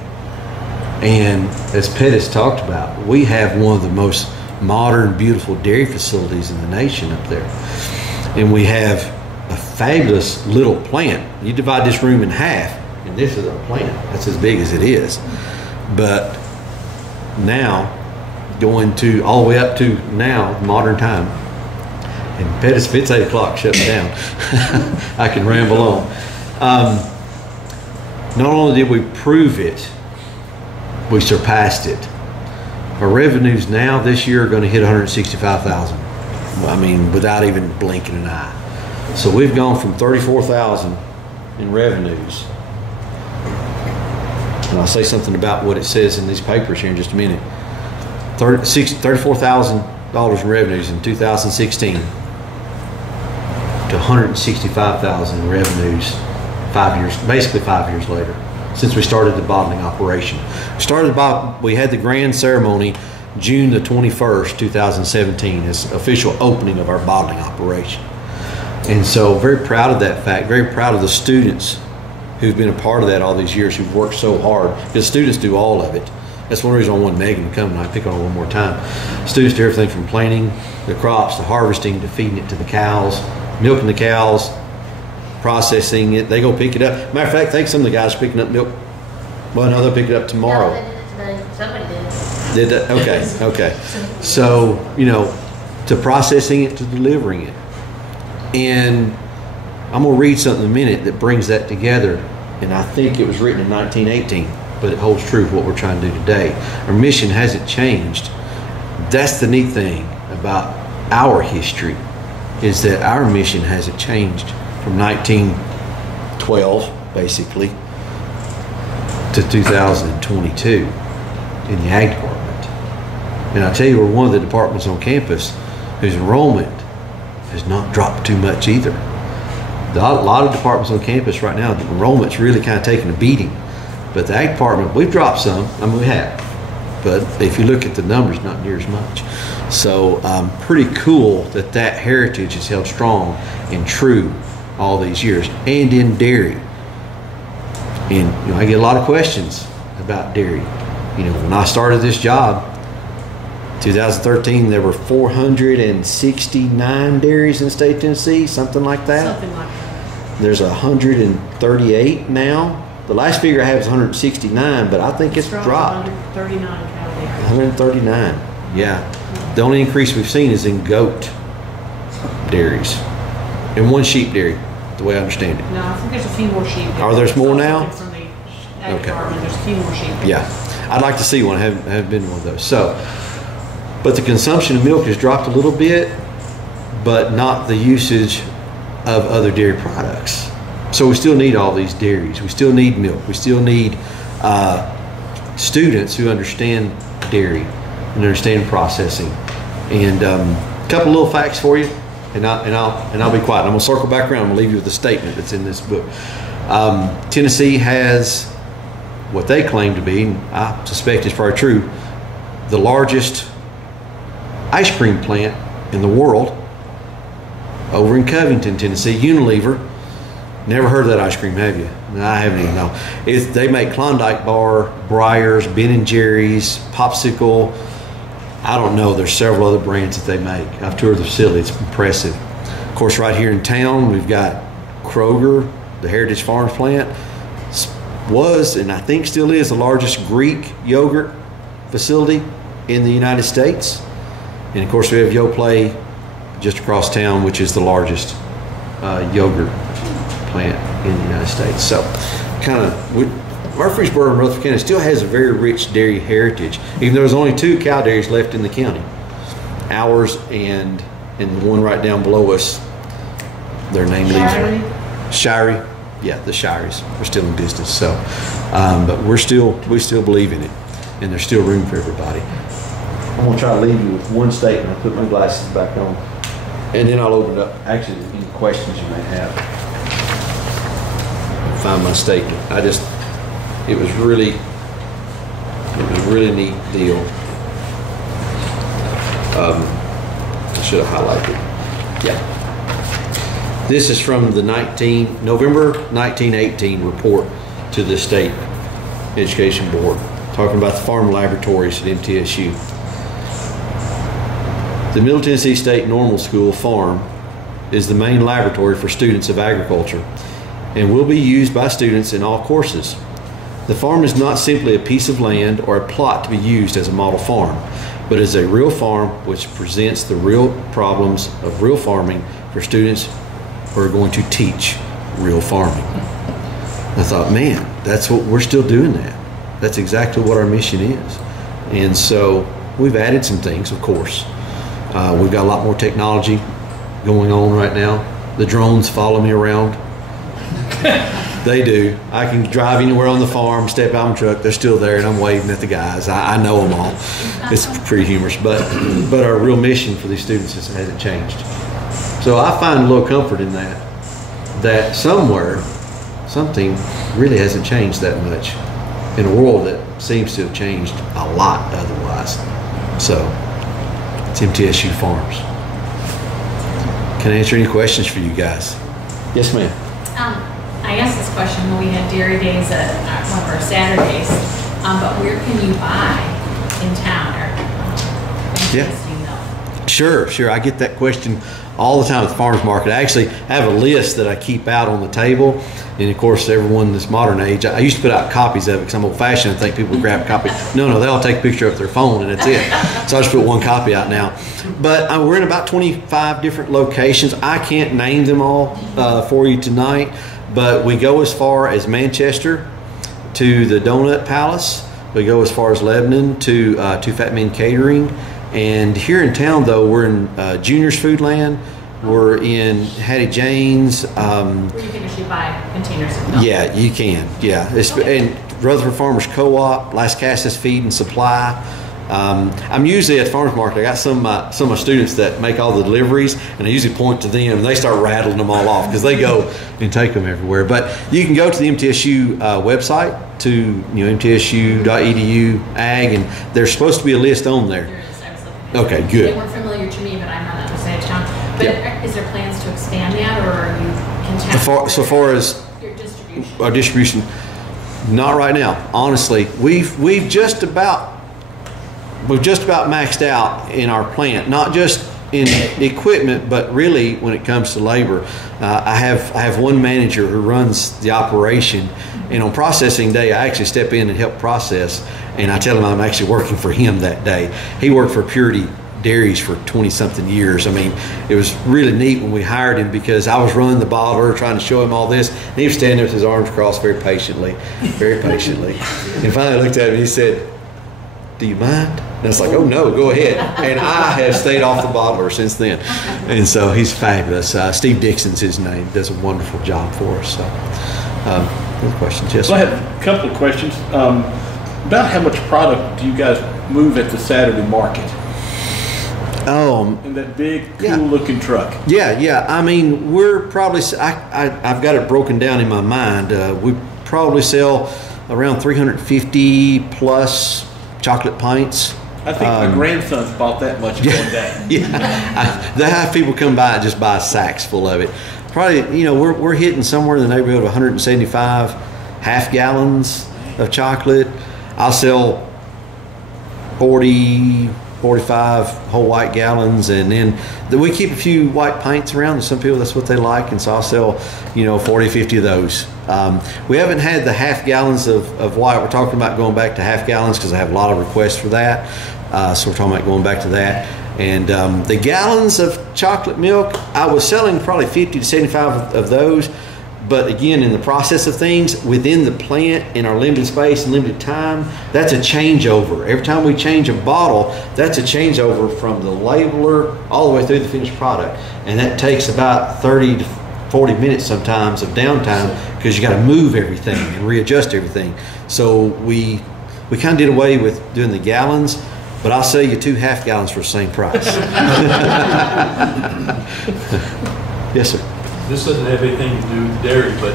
And as Pettis talked about, we have one of the most modern, beautiful dairy facilities in the nation up there. And we have a fabulous little plant. You divide this room in half, and this is our plant. That's as big as it is. But now, going to all the way up to now, modern time, and Pettis, if it's 8 o'clock, shut me down. I can ramble on. Not only did we prove it, we surpassed it. Our revenues now this year are going to hit 165,000. I mean, without even blinking an eye. So we've gone from 34,000 in revenues. And I'll say something about what it says in these papers here in just a minute. $34,000 in revenues in 2016 to 165,000 in revenues 5 years, basically 5 years later, since we started the bottling operation. We had the grand ceremony June the 21st, 2017, as official opening of our bottling operation. And so very proud of that fact, very proud of the students who've been a part of that all these years, who've worked so hard, because students do all of it. That's one reason I wanted Megan to come, and I pick on her one more time. Students do everything from planting the crops to harvesting to feeding it to the cows, milking the cows, processing it. They go pick it up. Matter of fact, I think some of the guys are picking up milk. Well, no, they'll pick it up tomorrow. No, they did it today. Somebody did. Did that? Okay, okay. So, you know, to processing it to delivering it. And I'm going to read something in a minute that brings that together. And I think it was written in 1918, but it holds true for what we're trying to do today. Our mission hasn't changed. That's the neat thing about our history, is that our mission hasn't changed from 1912, basically, to 2022 in the ag department. And I tell you, we're one of the departments on campus whose enrollment has not dropped too much either. A lot of departments on campus right now, the enrollment's really kind of taking a beating. But the ag department, we've dropped some. I mean, we have. But if you look at the numbers, not near as much. So pretty cool that that heritage is held strong and true all these years. And in dairy. And you know, I get a lot of questions about dairy. You know, when I started this job, 2013, there were 469 dairies in the state of Tennessee, something like that. Something like that. There's 138 now. The last figure I have is 169, but I think it's dropped. 139 cow dairy. 139, yeah. The only increase we've seen is in goat dairies and one sheep dairy, the way I understand it. No, I think there's a few more sheep. Are there more now? From the ag department, there's a few more sheep. Yeah, I'd like to see one. I haven't been to one of those. So, but the consumption of milk has dropped a little bit, but not the usage of other dairy products. So we still need all these dairies. We still need milk. We still need students who understand dairy and understand processing. And a couple little facts for you, and I'll be quiet. I'm gonna circle back around. I'm gonna leave you with a statement that's in this book. Tennessee has what they claim to be, and I suspect it's probably true, the largest ice cream plant in the world over in Covington, Tennessee. Unilever. Never heard of that ice cream, have you? No, I haven't even known. They make Klondike Bar, Breyers, Ben & Jerry's, Popsicle. I don't know. There's several other brands that they make. I've toured the facility. It's impressive. Of course, right here in town, we've got Kroger, the Heritage Farms plant. Was, and I think still is, the largest Greek yogurt facility in the United States. And of course, we have Yoplait just across town, which is the largest yogurt plant in the United States. So kind of Murfreesboro and Rutherford County still has a very rich dairy heritage, even though there's only 2 cow dairies left in the county, ours and the one right down below us. Their name leaves Shirey. Yeah, the Shireys are still in business. So but we still believe in it, and there's still room for everybody. I'm gonna try to leave you with one statement. I'll put my glasses back on, and then I'll open it up actually to any questions you may have. Find my statement. It was really neat deal. I should have highlighted. Yeah. This is from the November 1918 report to the State Education Board, talking about the farm laboratories at MTSU. The Middle Tennessee State Normal School Farm is the main laboratory for students of agriculture and will be used by students in all courses. The farm is not simply a piece of land or a plot to be used as a model farm, but is a real farm which presents the real problems of real farming for students who are going to teach real farming. I thought, man, that's what we're still doing that. That's exactly what our mission is. And so we've added some things, of course. We've got a lot more technology going on right now. The drones follow me around. They do. I can drive anywhere on the farm, step out in my truck, they're still there, and I'm waving at the guys. I know them all. It's pretty humorous, but our real mission for these students hasn't changed. So I find a little comfort in that somewhere, something really hasn't changed that much in a world that seems to have changed a lot otherwise. So it's MTSU Farms. Can I answer any questions for you guys? Yes, ma'am. I asked this question when we had dairy days at one of our Saturdays. But where can you buy in town or Yeah. MTSU milk? Sure. I get that question all the time at the farmer's market. I actually have a list that I keep out on the table. And of course, everyone in this modern age, I used to put out copies of it because I'm old fashioned and think people would grab a copy. No, they all take a picture of their phone and that's it. So I just put one copy out now. But we're in about 25 different locations. I can't name them all for you tonight, but we go as far as Manchester to the Donut Palace. We go as far as Lebanon to Two Fat Men Catering. And here in town, though, we're in Junior's Foodland. We're in Hattie Jane's. Where you can actually buy containers of milk? Yeah, you can. Yeah. And Rutherford Farmers Co-op, Las Casas Feed and Supply. I'm usually at farmers market. I got some of my students that make all the deliveries, and I usually point to them, and they start rattling them all off because they go and take them everywhere. But you can go to the MTSU website to mtsu.edu ag, and there's supposed to be a list on there. There is. I was looking at Okay, it. good. They weren't familiar to me, but I'm on that side of town. But Yeah. is there plans to expand that, or are you content? So far as your distribution? our distribution, not right now. Honestly, we've just about maxed out in our plant, not just in equipment, but really when it comes to labor. I have one manager who runs the operation, and on processing day, I actually step in and help process, and I tell him I'm actually working for him that day. He worked for Purity Dairies for 20-something years. I mean, it was really neat when we hired him because I was running the bottler, trying to show him all this, and he was standing there with his arms crossed very patiently. And finally I looked at him and he said, "Do you mind?" And I was like, "Oh no, go ahead." And I have stayed off the bottler since then. And so he's fabulous. Steve Dixon's his name. Does a wonderful job for us. So, other questions? Yes, So I sir. have a couple of questions. About how much product do you guys move at the Saturday market in that big, Yeah. cool-looking truck? Yeah. I mean, we're probably, I've got it broken down in my mind. We probably sell around 350 plus chocolate pints. I think my grandson's bought that much in one day. They have people come by and just buy sacks full of it. Probably, we're hitting somewhere in the neighborhood of 175 half gallons of chocolate. I'll sell 40, 45 whole white gallons, and then we keep a few white pints around, and some people, that's what they like, and so I'll sell 40, 50 of those. We haven't had the half gallons of white. We're talking about going back to half gallons because I have a lot of requests for that, so we're talking about going back to that. And the gallons of chocolate milk, I was selling probably 50 to 75 of those. But again, in the process of things, within the plant, in our limited space and limited time, that's a changeover. Every time we change a bottle, that's a changeover from the labeler all the way through the finished product. And that takes about 30 to 40 minutes sometimes of downtime because you got to move everything and readjust everything. So we kind of did away with doing the gallons, but I'll sell you 2 half gallons for the same price. Yes, sir. This doesn't have anything to do with dairy, but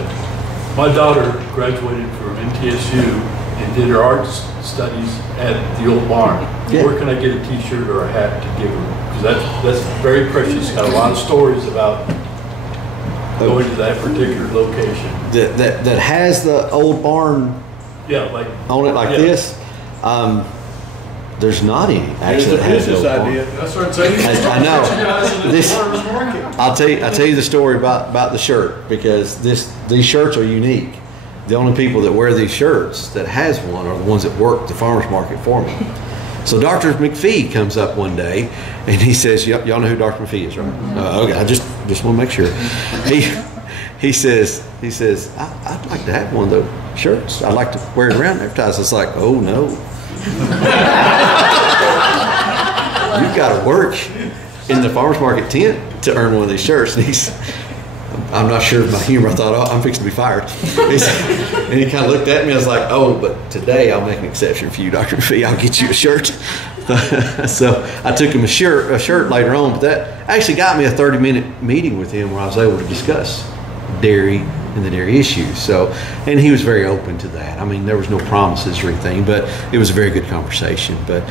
my daughter graduated from MTSU and did her arts studies at the old barn. Yeah. Where can I get a t-shirt or a hat to give her? Because that's very precious. Got a lot of stories about going to that particular location. That has the old barn Yeah, like on it like yeah. this. There's not any actually. It's a business idea. That's what I'm saying. I know. This- Farmers market. I'll tell you the story about the shirt because these shirts are unique. The only people that wear these shirts that has one are the ones that work the farmers market for me. So Dr. McPhee comes up one day and he says, y'all know who Dr. McPhee is, right? Okay, I just want to make sure. He says, I'd like to have one of those shirts. I'd like to wear it around and advertise. It's like, oh no. You've got to work in the farmers market tent to earn one of these shirts. And I'm not sure of my humor. I thought, I'm fixing to be fired. And he kind of looked at me. I was like, oh, but today I'll make an exception for you, Dr. McPhee. I'll get you a shirt. So I took him a shirt later on, but that actually got me a 30-minute meeting with him where I was able to discuss dairy and the dairy issues. So, and he was very open to that. I mean, there was no promises or anything, but it was a very good conversation. But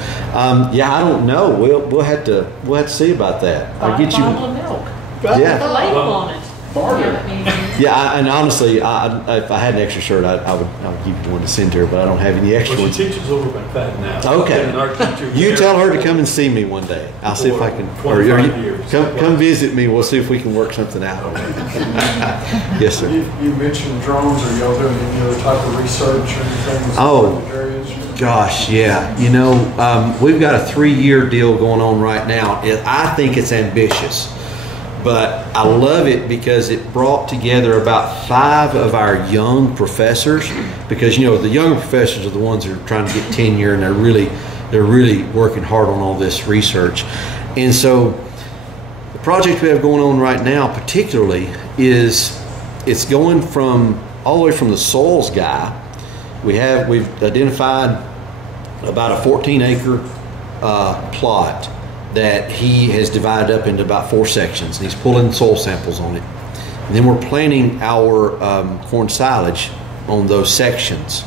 yeah, I don't know. We'll have to see about that. I'll get you. Bottle of milk. Yeah. The label on it. barter. Yeah, and honestly, if I had an extra shirt, I would give you one to send to her, but I don't have any extra Well, ones. she teaches over by Fat now. Okay. And our teacher You tell her to come and see me one day. I'll see if I can. For 25 years. Come visit me. We'll see if we can work something out. Yes, sir. You mentioned drones. Are y'all doing any other type of research or anything? Oh. Gosh, yeah. You know, we've got a 3-year deal going on right now. I think it's ambitious, but I love it because it brought together about 5 of our young professors. Because you know, the younger professors are the ones that are trying to get tenure, and they're really working hard on all this research. And so, the project we have going on right now, particularly, is it's going from all the way from the soils guy. We've identified about a 14-acre plot that he has divided up into about 4 sections, and he's pulling soil samples on it. And then we're planting our corn silage on those sections.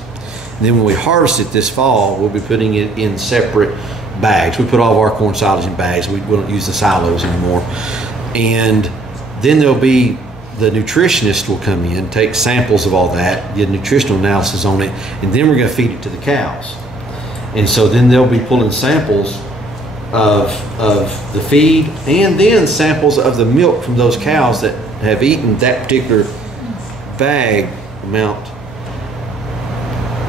And then when we harvest it this fall, we'll be putting it in separate bags. We put all of our corn silage in bags. We don't use the silos anymore. And then there'll be the nutritionist will come in, take samples of all that, get nutritional analysis on it, and then we're going to feed it to the cows. And so then they'll be pulling samples of the feed and then samples of the milk from those cows that have eaten that particular bag amount.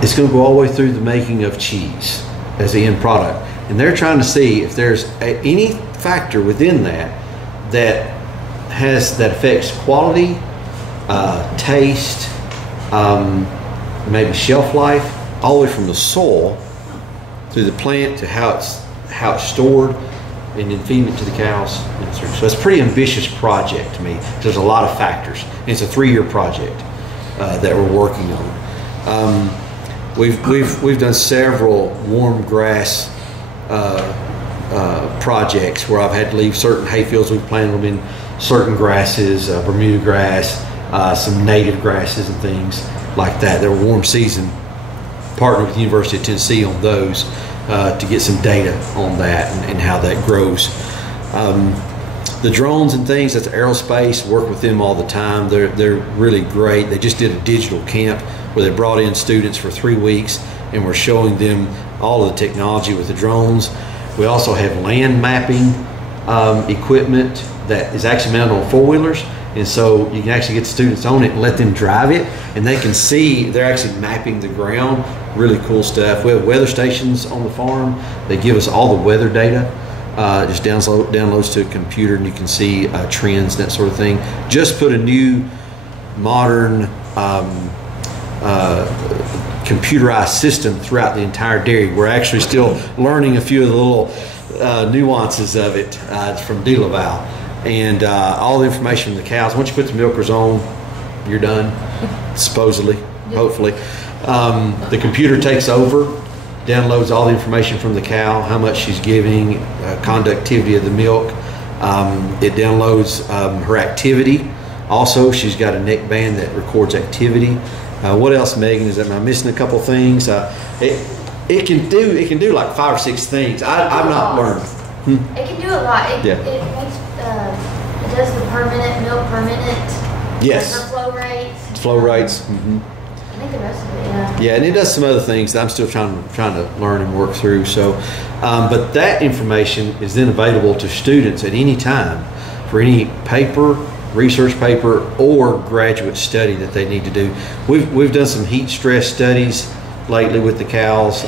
It's going to go all the way through the making of cheese as the end product. And they're trying to see if there's any factor within that affects quality, taste, maybe shelf life, all the way from the soil through the plant to how it's stored, and then feeding it to the cows. So it's a pretty ambitious project to me. There's a lot of factors. And it's a 3-year project that we're working on. We've done several warm grass projects where I've had to leave certain hayfields. We've planted them in certain grasses, Bermuda grass, some native grasses and things like that. They were warm season. Partnered with the University of Tennessee on those to get some data on that and how that grows. The drones and things, that's aerospace, work with them all the time. They're really great. They just did a digital camp where they brought in students for 3 weeks and we're showing them all of the technology with the drones. We also have land mapping equipment that is actually mounted on 4-wheelers, and so you can actually get students on it and let them drive it, and they can see they're actually mapping the ground. Really cool stuff. We have weather stations on the farm. They give us all the weather data. Just downloads to a computer, and you can see trends and that sort of thing. Just put a new modern computerized system throughout the entire dairy. We're actually still learning a few of the little nuances of it from DeLaval. And all the information from the cows. Once you put the milkers on, you're done, supposedly, hopefully. The computer takes over, downloads all the information from the cow, how much she's giving, conductivity of the milk. It downloads her activity. Also, she's got a neck band that records activity. What else, Megan? Am I missing a couple things? It can do like 5 or 6 things. I've not learned. It can do a lot. It does the per minute milk per minute. Yes. The flow rates. Flow rates. Mm-hmm. I think the rest of it, yeah. Yeah, and it does some other things that I'm still trying to learn and work through. So, but that information is then available to students at any time for any paper, research paper, or graduate study that they need to do. We've done some heat stress studies lately with the cows.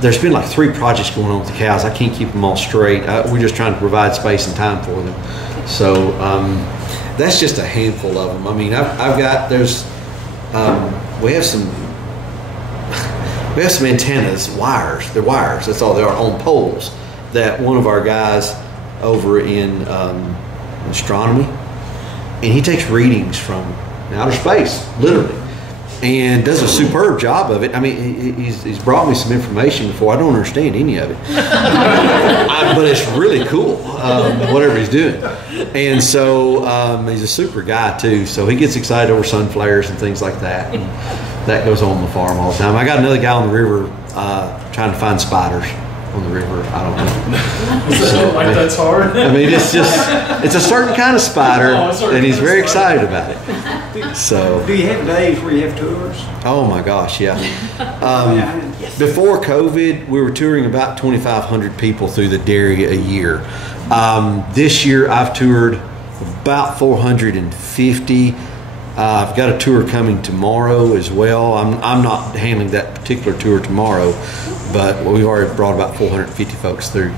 There's been like 3 projects going on with the cows. I can't keep them all straight. We're just trying to provide space and time for them. So that's just a handful of them. I mean, we have some antennas, wires. They're wires. That's all they are, on poles that one of our guys over in Astronomy, and he takes readings from outer space, literally, and does a superb job of it. I mean, he's brought me some information before. I don't understand any of it, but it's really cool, whatever he's doing. And so he's a super guy too. So he gets excited over sun flares and things like that. And that goes on the farm all the time. I got another guy on the river trying to find spiders. on the river. I don't know. So, like, that's hard. I mean, it's a certain kind of spider, Oh, a certain and he's kind of very spider. excited about it. So, Do you have days where you have tours? oh my gosh, yeah. Before COVID, we were touring about 2,500 people through the dairy a year. This year, I've toured about 450. I've got a tour coming tomorrow as well. I'm not handling that particular tour tomorrow, but we've already brought about 450 folks through.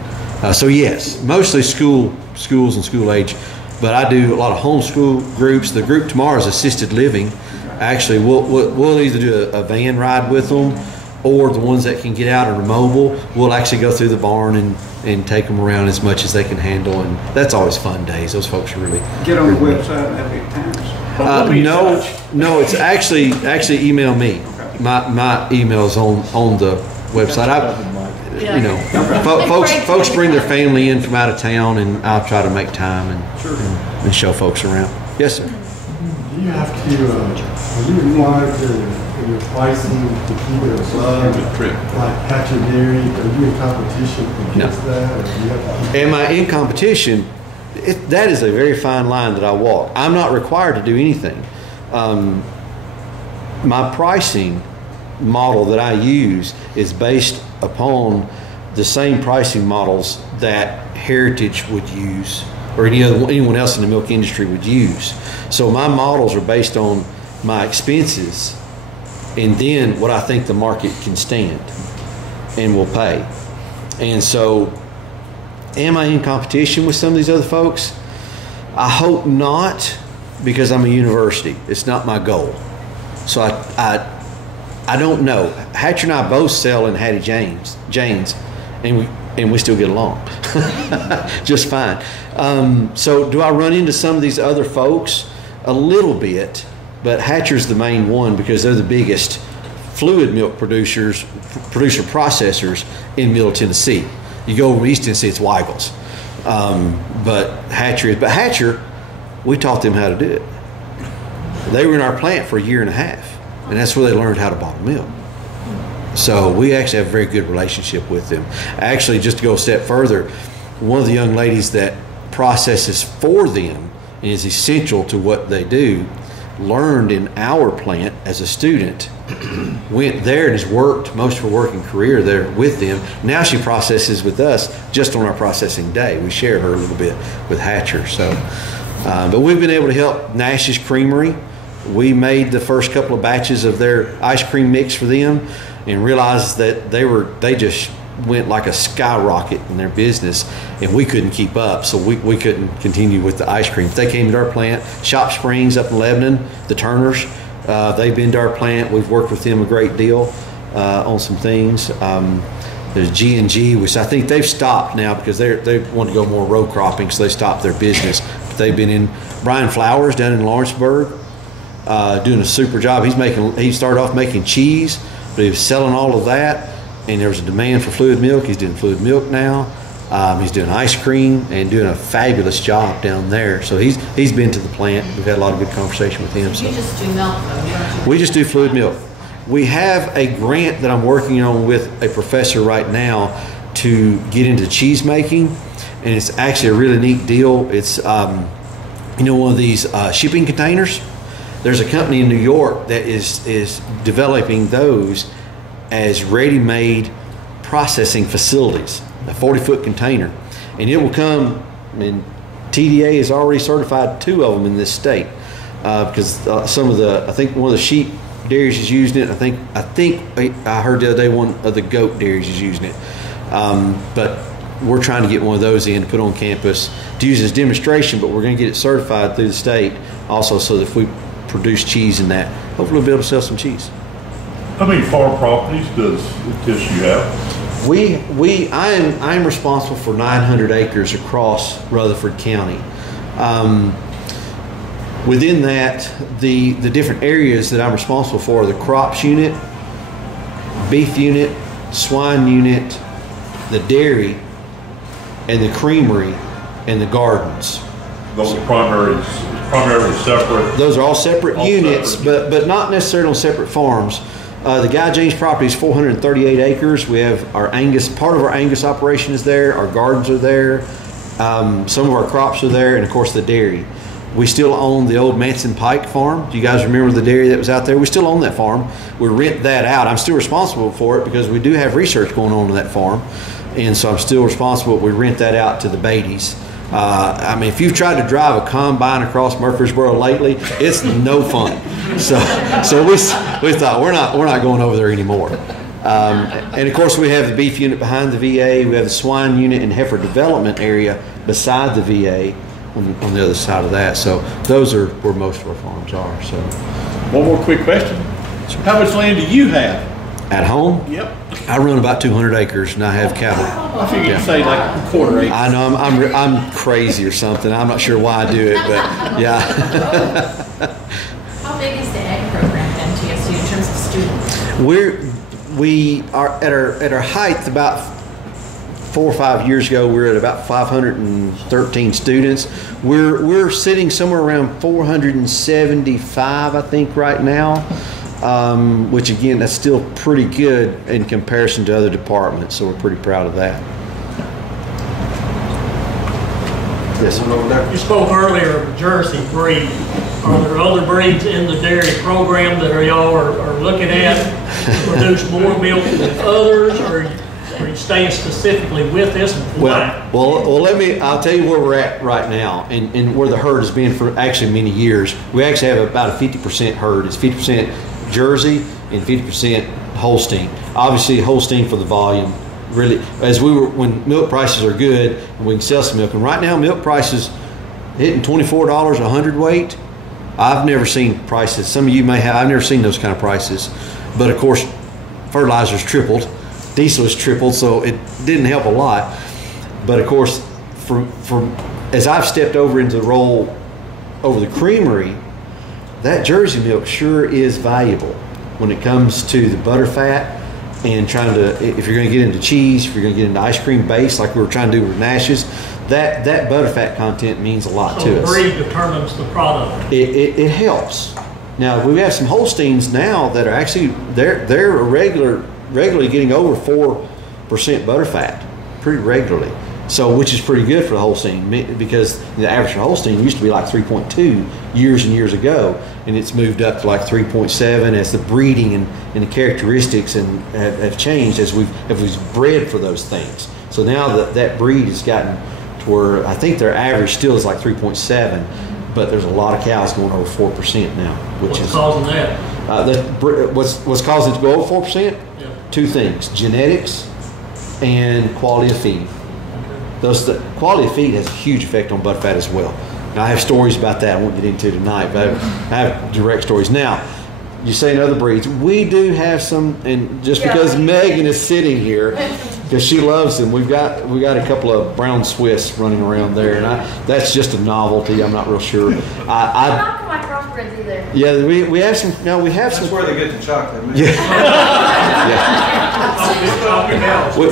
So yes, mostly schools and school age, but I do a lot of homeschool groups. The group tomorrow is assisted living. Actually, we'll either do a van ride with them, or the ones that can get out and are mobile, we'll actually go through the barn and take them around as much as they can handle, and that's always fun days. Those folks are really Get on the really neat. website and have big times. No, it's actually email me. My email's on the website. Folks bring their family in from out of town, and I'll try to make time and show folks around. Yes, sir. Do you have to, are you monitor your pricing to keep it above, like Hatcher Dairy? Are you in competition against that? Or do you have to Am I in competition? That is a very fine line that I walk. I'm not required to do anything. My pricing model that I use is based upon the same pricing models that Heritage would use, or anyone else in the milk industry would use. So my models are based on my expenses and then what I think the market can stand and will pay. And so, am I in competition with some of these other folks? I hope not, because I'm a university. It's not my goal. So I don't know. Hatcher and I both sell in Hattie Jane's, and we still get along just fine. So do I run into some of these other folks? A little bit, but Hatcher's the main one because they're the biggest fluid milk processors in Middle Tennessee. You go over East Tennessee, it's Weigel's. But Hatcher, we taught them how to do it. They were in our plant for a year and a half, and that's where they learned how to bottle milk. So we actually have a very good relationship with them. Actually, just to go a step further, one of the young ladies that processes for them and is essential to what they do learned in our plant as a student, went there and has worked most of her working career there with them. Now she processes with us just on our processing day. We share her a little bit with Hatcher. So, but we've been able to help Nash's Creamery. We made the first couple of batches of their ice cream mix for them and realized that they just went like a skyrocket in their business, and we couldn't keep up, so we couldn't continue with the ice cream. They came to our plant. Shop Springs up in Lebanon, the Turners, they've been to our plant. We've worked with them a great deal on some things. There's G&G, which I think they've stopped now because they want to go more row cropping, so they stopped their business. But they've been in. Brian Flowers down in Lawrenceburg, doing a super job. He started off making cheese, but he was selling all of that, and there was a demand for fluid milk. He's doing fluid milk now. He's doing ice cream and doing a fabulous job down there. So he's been to the plant. We've had a lot of good conversation with him. So You just do milk though, don't you? we just do fluid milk. We have a grant that I'm working on with a professor right now to get into cheese making, and it's actually a really neat deal. It's one of these shipping containers. There's a company in New York that is developing those as ready-made processing facilities, a 40-foot container. And it will come, and TDA has already certified 2 of them in this state because I think one of the sheep dairies is using it. I think I heard the other day one of the goat dairies is using it. But we're trying to get one of those in to put on campus to use as demonstration, but we're going to get it certified through the state also, so that if we produce cheese in that, hopefully we'll be able to sell some cheese. How many farm properties does TSU have? I am responsible for 900 acres across Rutherford County. Within that, the different areas that I'm responsible for are the crops unit, beef unit, swine unit, the dairy, and the creamery, and the gardens. Those are primarily separate. Those are all separate units, separate. but not necessarily on separate farms. The Guy James property is 438 acres. We have our Angus, part of our Angus operation is there. Our gardens are there. Some of our crops are there, and of course the dairy. We still own the old Manson Pike farm. Do you guys remember the dairy that was out there? We still own that farm. We rent that out. I'm still responsible for it because we do have research going on that farm, and so I'm still responsible. We rent that out to the Beatties. I mean, if you've tried to drive a combine across Murfreesboro lately, it's no fun. So we thought we're not going over there anymore. And of course, we have the beef unit behind the VA. We have the swine unit and heifer development area beside the VA on the other side of that. So those are where most of our farms are. So One more quick question. How much land do you have? at home, Yep. I run about 200 acres and I have cattle. I figured you'd say like a quarter acre. I know I'm crazy or something. I'm not sure why I do it, but yeah. How big is the ag program at MTSU in terms of students? We are at our height about 4 or 5 years ago. We were at about 513 students. We're sitting somewhere around 475, I think, right now. Which again, that's still pretty good in comparison to other departments. So we're pretty proud of that. Yes. You spoke earlier of Jersey breed. Are there other breeds in the dairy program that y'all are looking at to produce more milk than others, or are you staying specifically with this? Well, I'll tell you where we're at right now, and where the herd has been for actually many years. We actually have about a 50% herd. It's 50% Jersey and 50% Holstein. Obviously, Holstein for the volume. Really, when milk prices are good and we can sell some milk, and right now milk prices hitting $24 a hundredweight. I've never seen prices. Some of you may have. I've never seen those kind of prices. But of course, fertilizer's tripled, diesel has tripled, so it didn't help a lot. But of course, as I've stepped over into the role over the creamery, that Jersey milk sure is valuable when it comes to the butter fat. And trying to, if you're going to get into cheese, if you're going to get into ice cream base, like we were trying to do with Nash's, that butterfat content means a lot to us. So the breed determines the product. It helps. Now we have some Holsteins now that are actually they're regularly getting over 4% butterfat pretty regularly. So which is pretty good for the Holstein, because the average for Holstein used to be like 3.2 years and years ago, and it's moved up to like 3.7 as the breeding and the characteristics have changed as we've bred for those things. So now that breed has gotten to where I think their average still is like 3.7, but there's a lot of cows going over 4% now. What's causing that? What's causing it to go over 4%? Yeah. Two things: genetics and quality of feed. The quality of feed has a huge effect on butterfat as well. Now, I have stories about that I won't get into tonight, but I have direct stories. Now, you say in other breeds, we do have some, and just because Megan is sitting here, because she loves them, we got a couple of brown Swiss running around there, and that's just a novelty. I'm not real sure. I'm not for my crossbreds either. Yeah, we have some. No, we have some. That's where they get the chocolate. Man.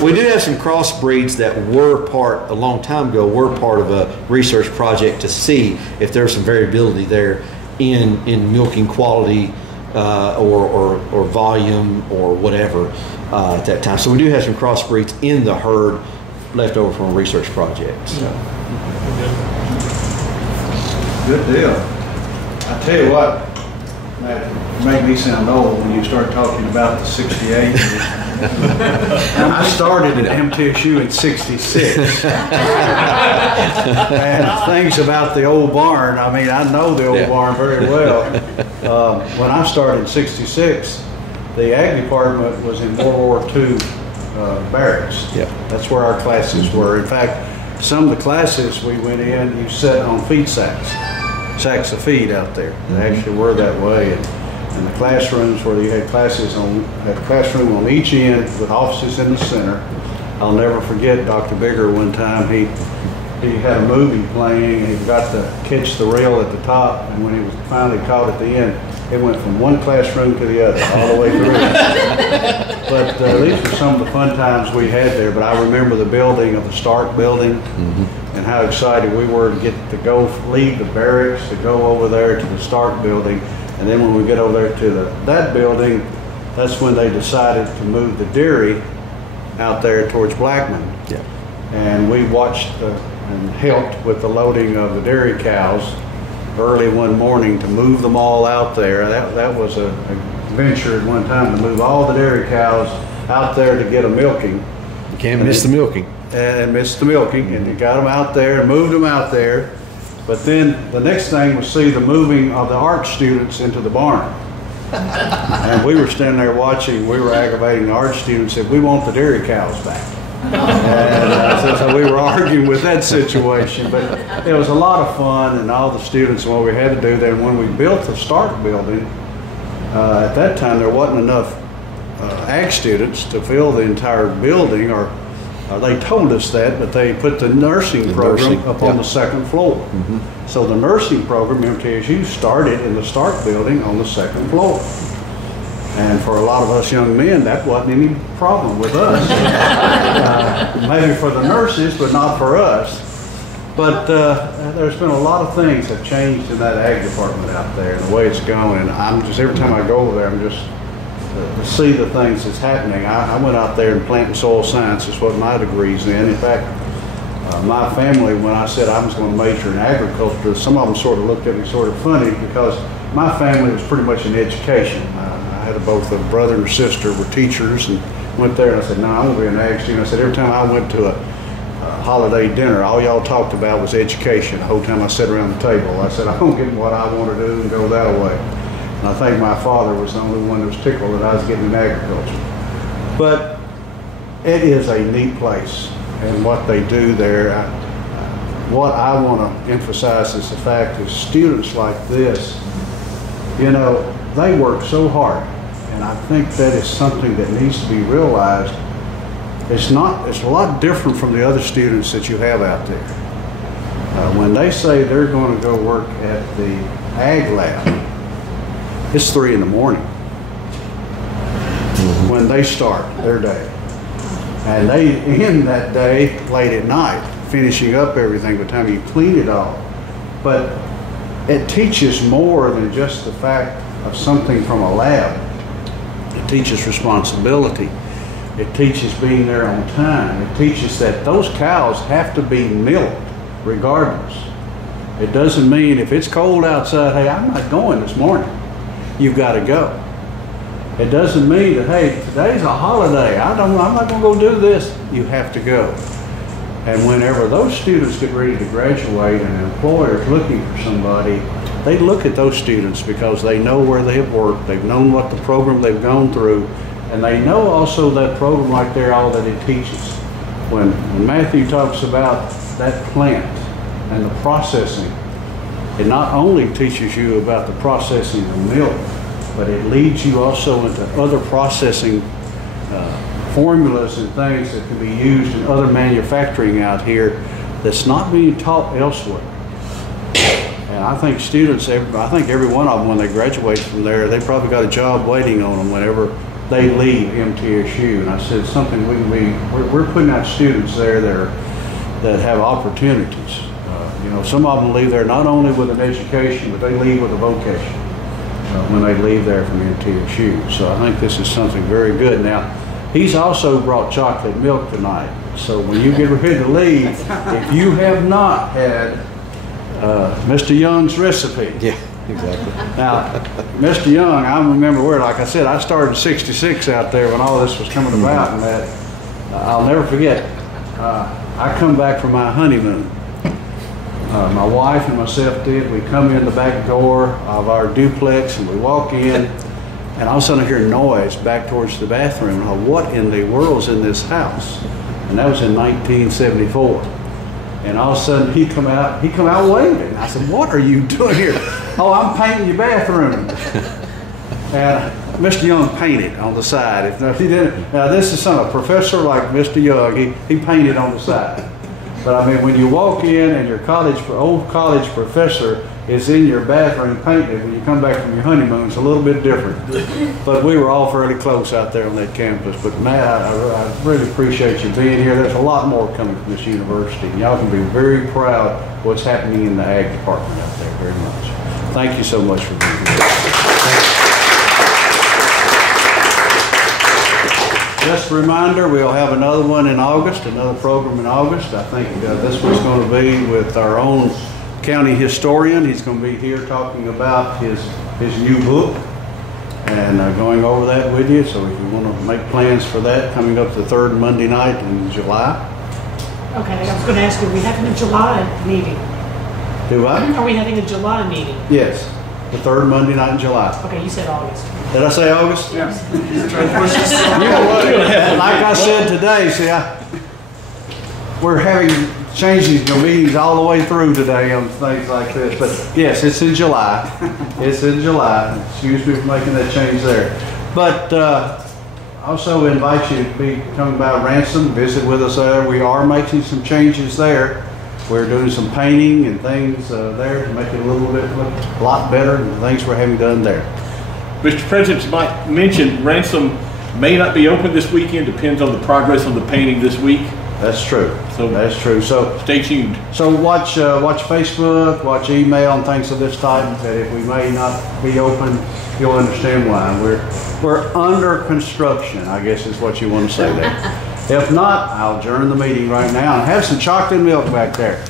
We do have some crossbreeds that were a long time ago, were part of a research project to see if there's some variability there in milking quality or volume or whatever at that time. So we do have some crossbreeds in the herd left over from a research project. So. Good deal. I tell you what, Matt, it made me sound old when you start talking about the 68. I started at MTSU in 66. And things about the old barn, I mean, I know the old barn very well. When I started in 66, the ag department was in World War II barracks. Yeah. That's where our classes were. In fact, some of the classes we went in, you sat on feed sacks of feed out there. They actually were that way. And the classrooms where you had had a classroom on each end with offices in the center. I'll never forget Dr. Bigger one time, he had a movie playing and he forgot to catch the rail at the top, and when he was finally caught at the end, it went from one classroom to the other, all the way through. But these were some of the fun times we had there, but I remember the building of the Stark building and how excited we were to get to leave the barracks to go over there to the Stark building. And then when we get over there to that building, that's when they decided to move the dairy out there towards Blackman. Yeah. And we watched and helped with the loading of the dairy cows early one morning to move them all out there. That was a venture at one time to move all the dairy cows out there to get a milking. You can't miss the milking. And missed the milking, and you got them out there and moved them out there. But then the next thing was see the moving of the art students into the barn. And we were standing there watching, we were aggravating the art students, said, we want the dairy cows back. And so we were arguing with that situation, but it was a lot of fun, and all the students, and what we had to do then when we built the Stark building, at that time there wasn't enough ag students to fill the entire building, or they told us that, but they put the nursing program up on the second floor. So the nursing program, MTSU, started in the Stark building on the second floor. And for a lot of us young men, that wasn't any problem with us. Maybe for the nurses, but not for us. But there's been a lot of things that have changed in that ag department out there, and the way it's going. And I'm just, every time I go over there, I'm just to see the things that's happening. I went out there in plant and soil science, is what my degree's in. In fact, my family, when I said I was going to major in agriculture, some of them sort of looked at me sort of funny, because my family was pretty much in education. I had both a brother and a sister were teachers, and went there and I said, no, I'm going to be an ag student. I said, every time I went to a holiday dinner, all y'all talked about was education. The whole time I sat around the table, I said, I'm going to get what I want to do and go that way. And I think my father was the only one that was tickled that I was getting in agriculture. But it is a neat place, and what they do there. What I want to emphasize is the fact that students like this, you know, they work so hard, and I think that is something that needs to be realized. It's a lot different from the other students that you have out there. When they say they're going to go work at the ag lab, it's 3 in the morning when they start their day. And they end that day late at night, finishing up everything by the time you clean it all. But it teaches more than just the fact of something from a lab. It teaches responsibility. It teaches being there on time. It teaches that those cows have to be milked regardless. It doesn't mean if it's cold outside, hey, I'm not going this morning. You've got to go. It doesn't mean that, hey, today's a holiday, I'm not going to go do this. You have to go. And whenever those students get ready to graduate and an employer is looking for somebody, they look at those students because they know where they have worked, they've known what the program they've gone through, and they know also that program right there, all that it teaches. When Matthew talks about that plant and the processing, it not only teaches you about the processing of milk, but it leads you also into other processing formulas and things that can be used in other manufacturing out here that's not being taught elsewhere. And I think students, I think every one of them, when they graduate from there, they probably got a job waiting on them whenever they leave MTSU. And I said, something we can be, we're putting out students there that have opportunities. You know, some of them leave there not only with an education, but they leave with a vocation when they leave there from MTSU. So I think this is something very good. Now, he's also brought chocolate milk tonight. So when you get ready to leave, if you have not had Mr. Young's recipe. Yeah, exactly. Now, Mr. Young, I remember where, like I said, I started in '66 out there when all this was coming about, and that I'll never forget. I come back from my honeymoon. My wife and myself did. We come in the back door of our duplex and we walk in, and all of a sudden I hear noise back towards the bathroom. What in the world's in this house? And that was in 1974. And all of a sudden he come out waving. I said, what are you doing here? Oh, I'm painting your bathroom. And Mr. Young painted on the side. If he didn't, now this is a professor like Mr. Young, he painted on the side. But I mean, when you walk in and your old college professor is in your bathroom painting, when you come back from your honeymoon, it's a little bit different. But we were all fairly close out there on that campus. But Matt, I really appreciate you being here. There's a lot more coming from this university. Y'all can be very proud of what's happening in the ag department out there very much. Thank you so much for being here. Just a reminder, we'll have another one in August, another program in August. I think this one's going to be with our own county historian. He's going to be here talking about his new book and going over that with you. So if you want to make plans for that, coming up the third Monday night in July. Okay, I was going to ask you, are we having a July meeting? Do I? Are we having a July meeting? Yes, the third Monday night in July. Okay, you said August. Did I say August? Yeah. He's trying to push us. Like I said today, see, we're having changing the meetings all the way through today on things like this. But yes, it's in July. It's in July. Excuse me for making that change there. But also invite you to be coming by Ransom, visit with us there. We are making some changes there. We're doing some painting and things there to make it a little bit look a lot better than the things we're having done there. Mr. President, you might mention Ransom may not be open this weekend, depends on the progress on the painting this week. That's true. So that's true. So stay tuned. So watch Facebook, watch email and things of this type. That if we may not be open, you'll understand why. We're under construction, I guess is what you want to say there. If not, I'll adjourn the meeting right now and have some chocolate milk back there.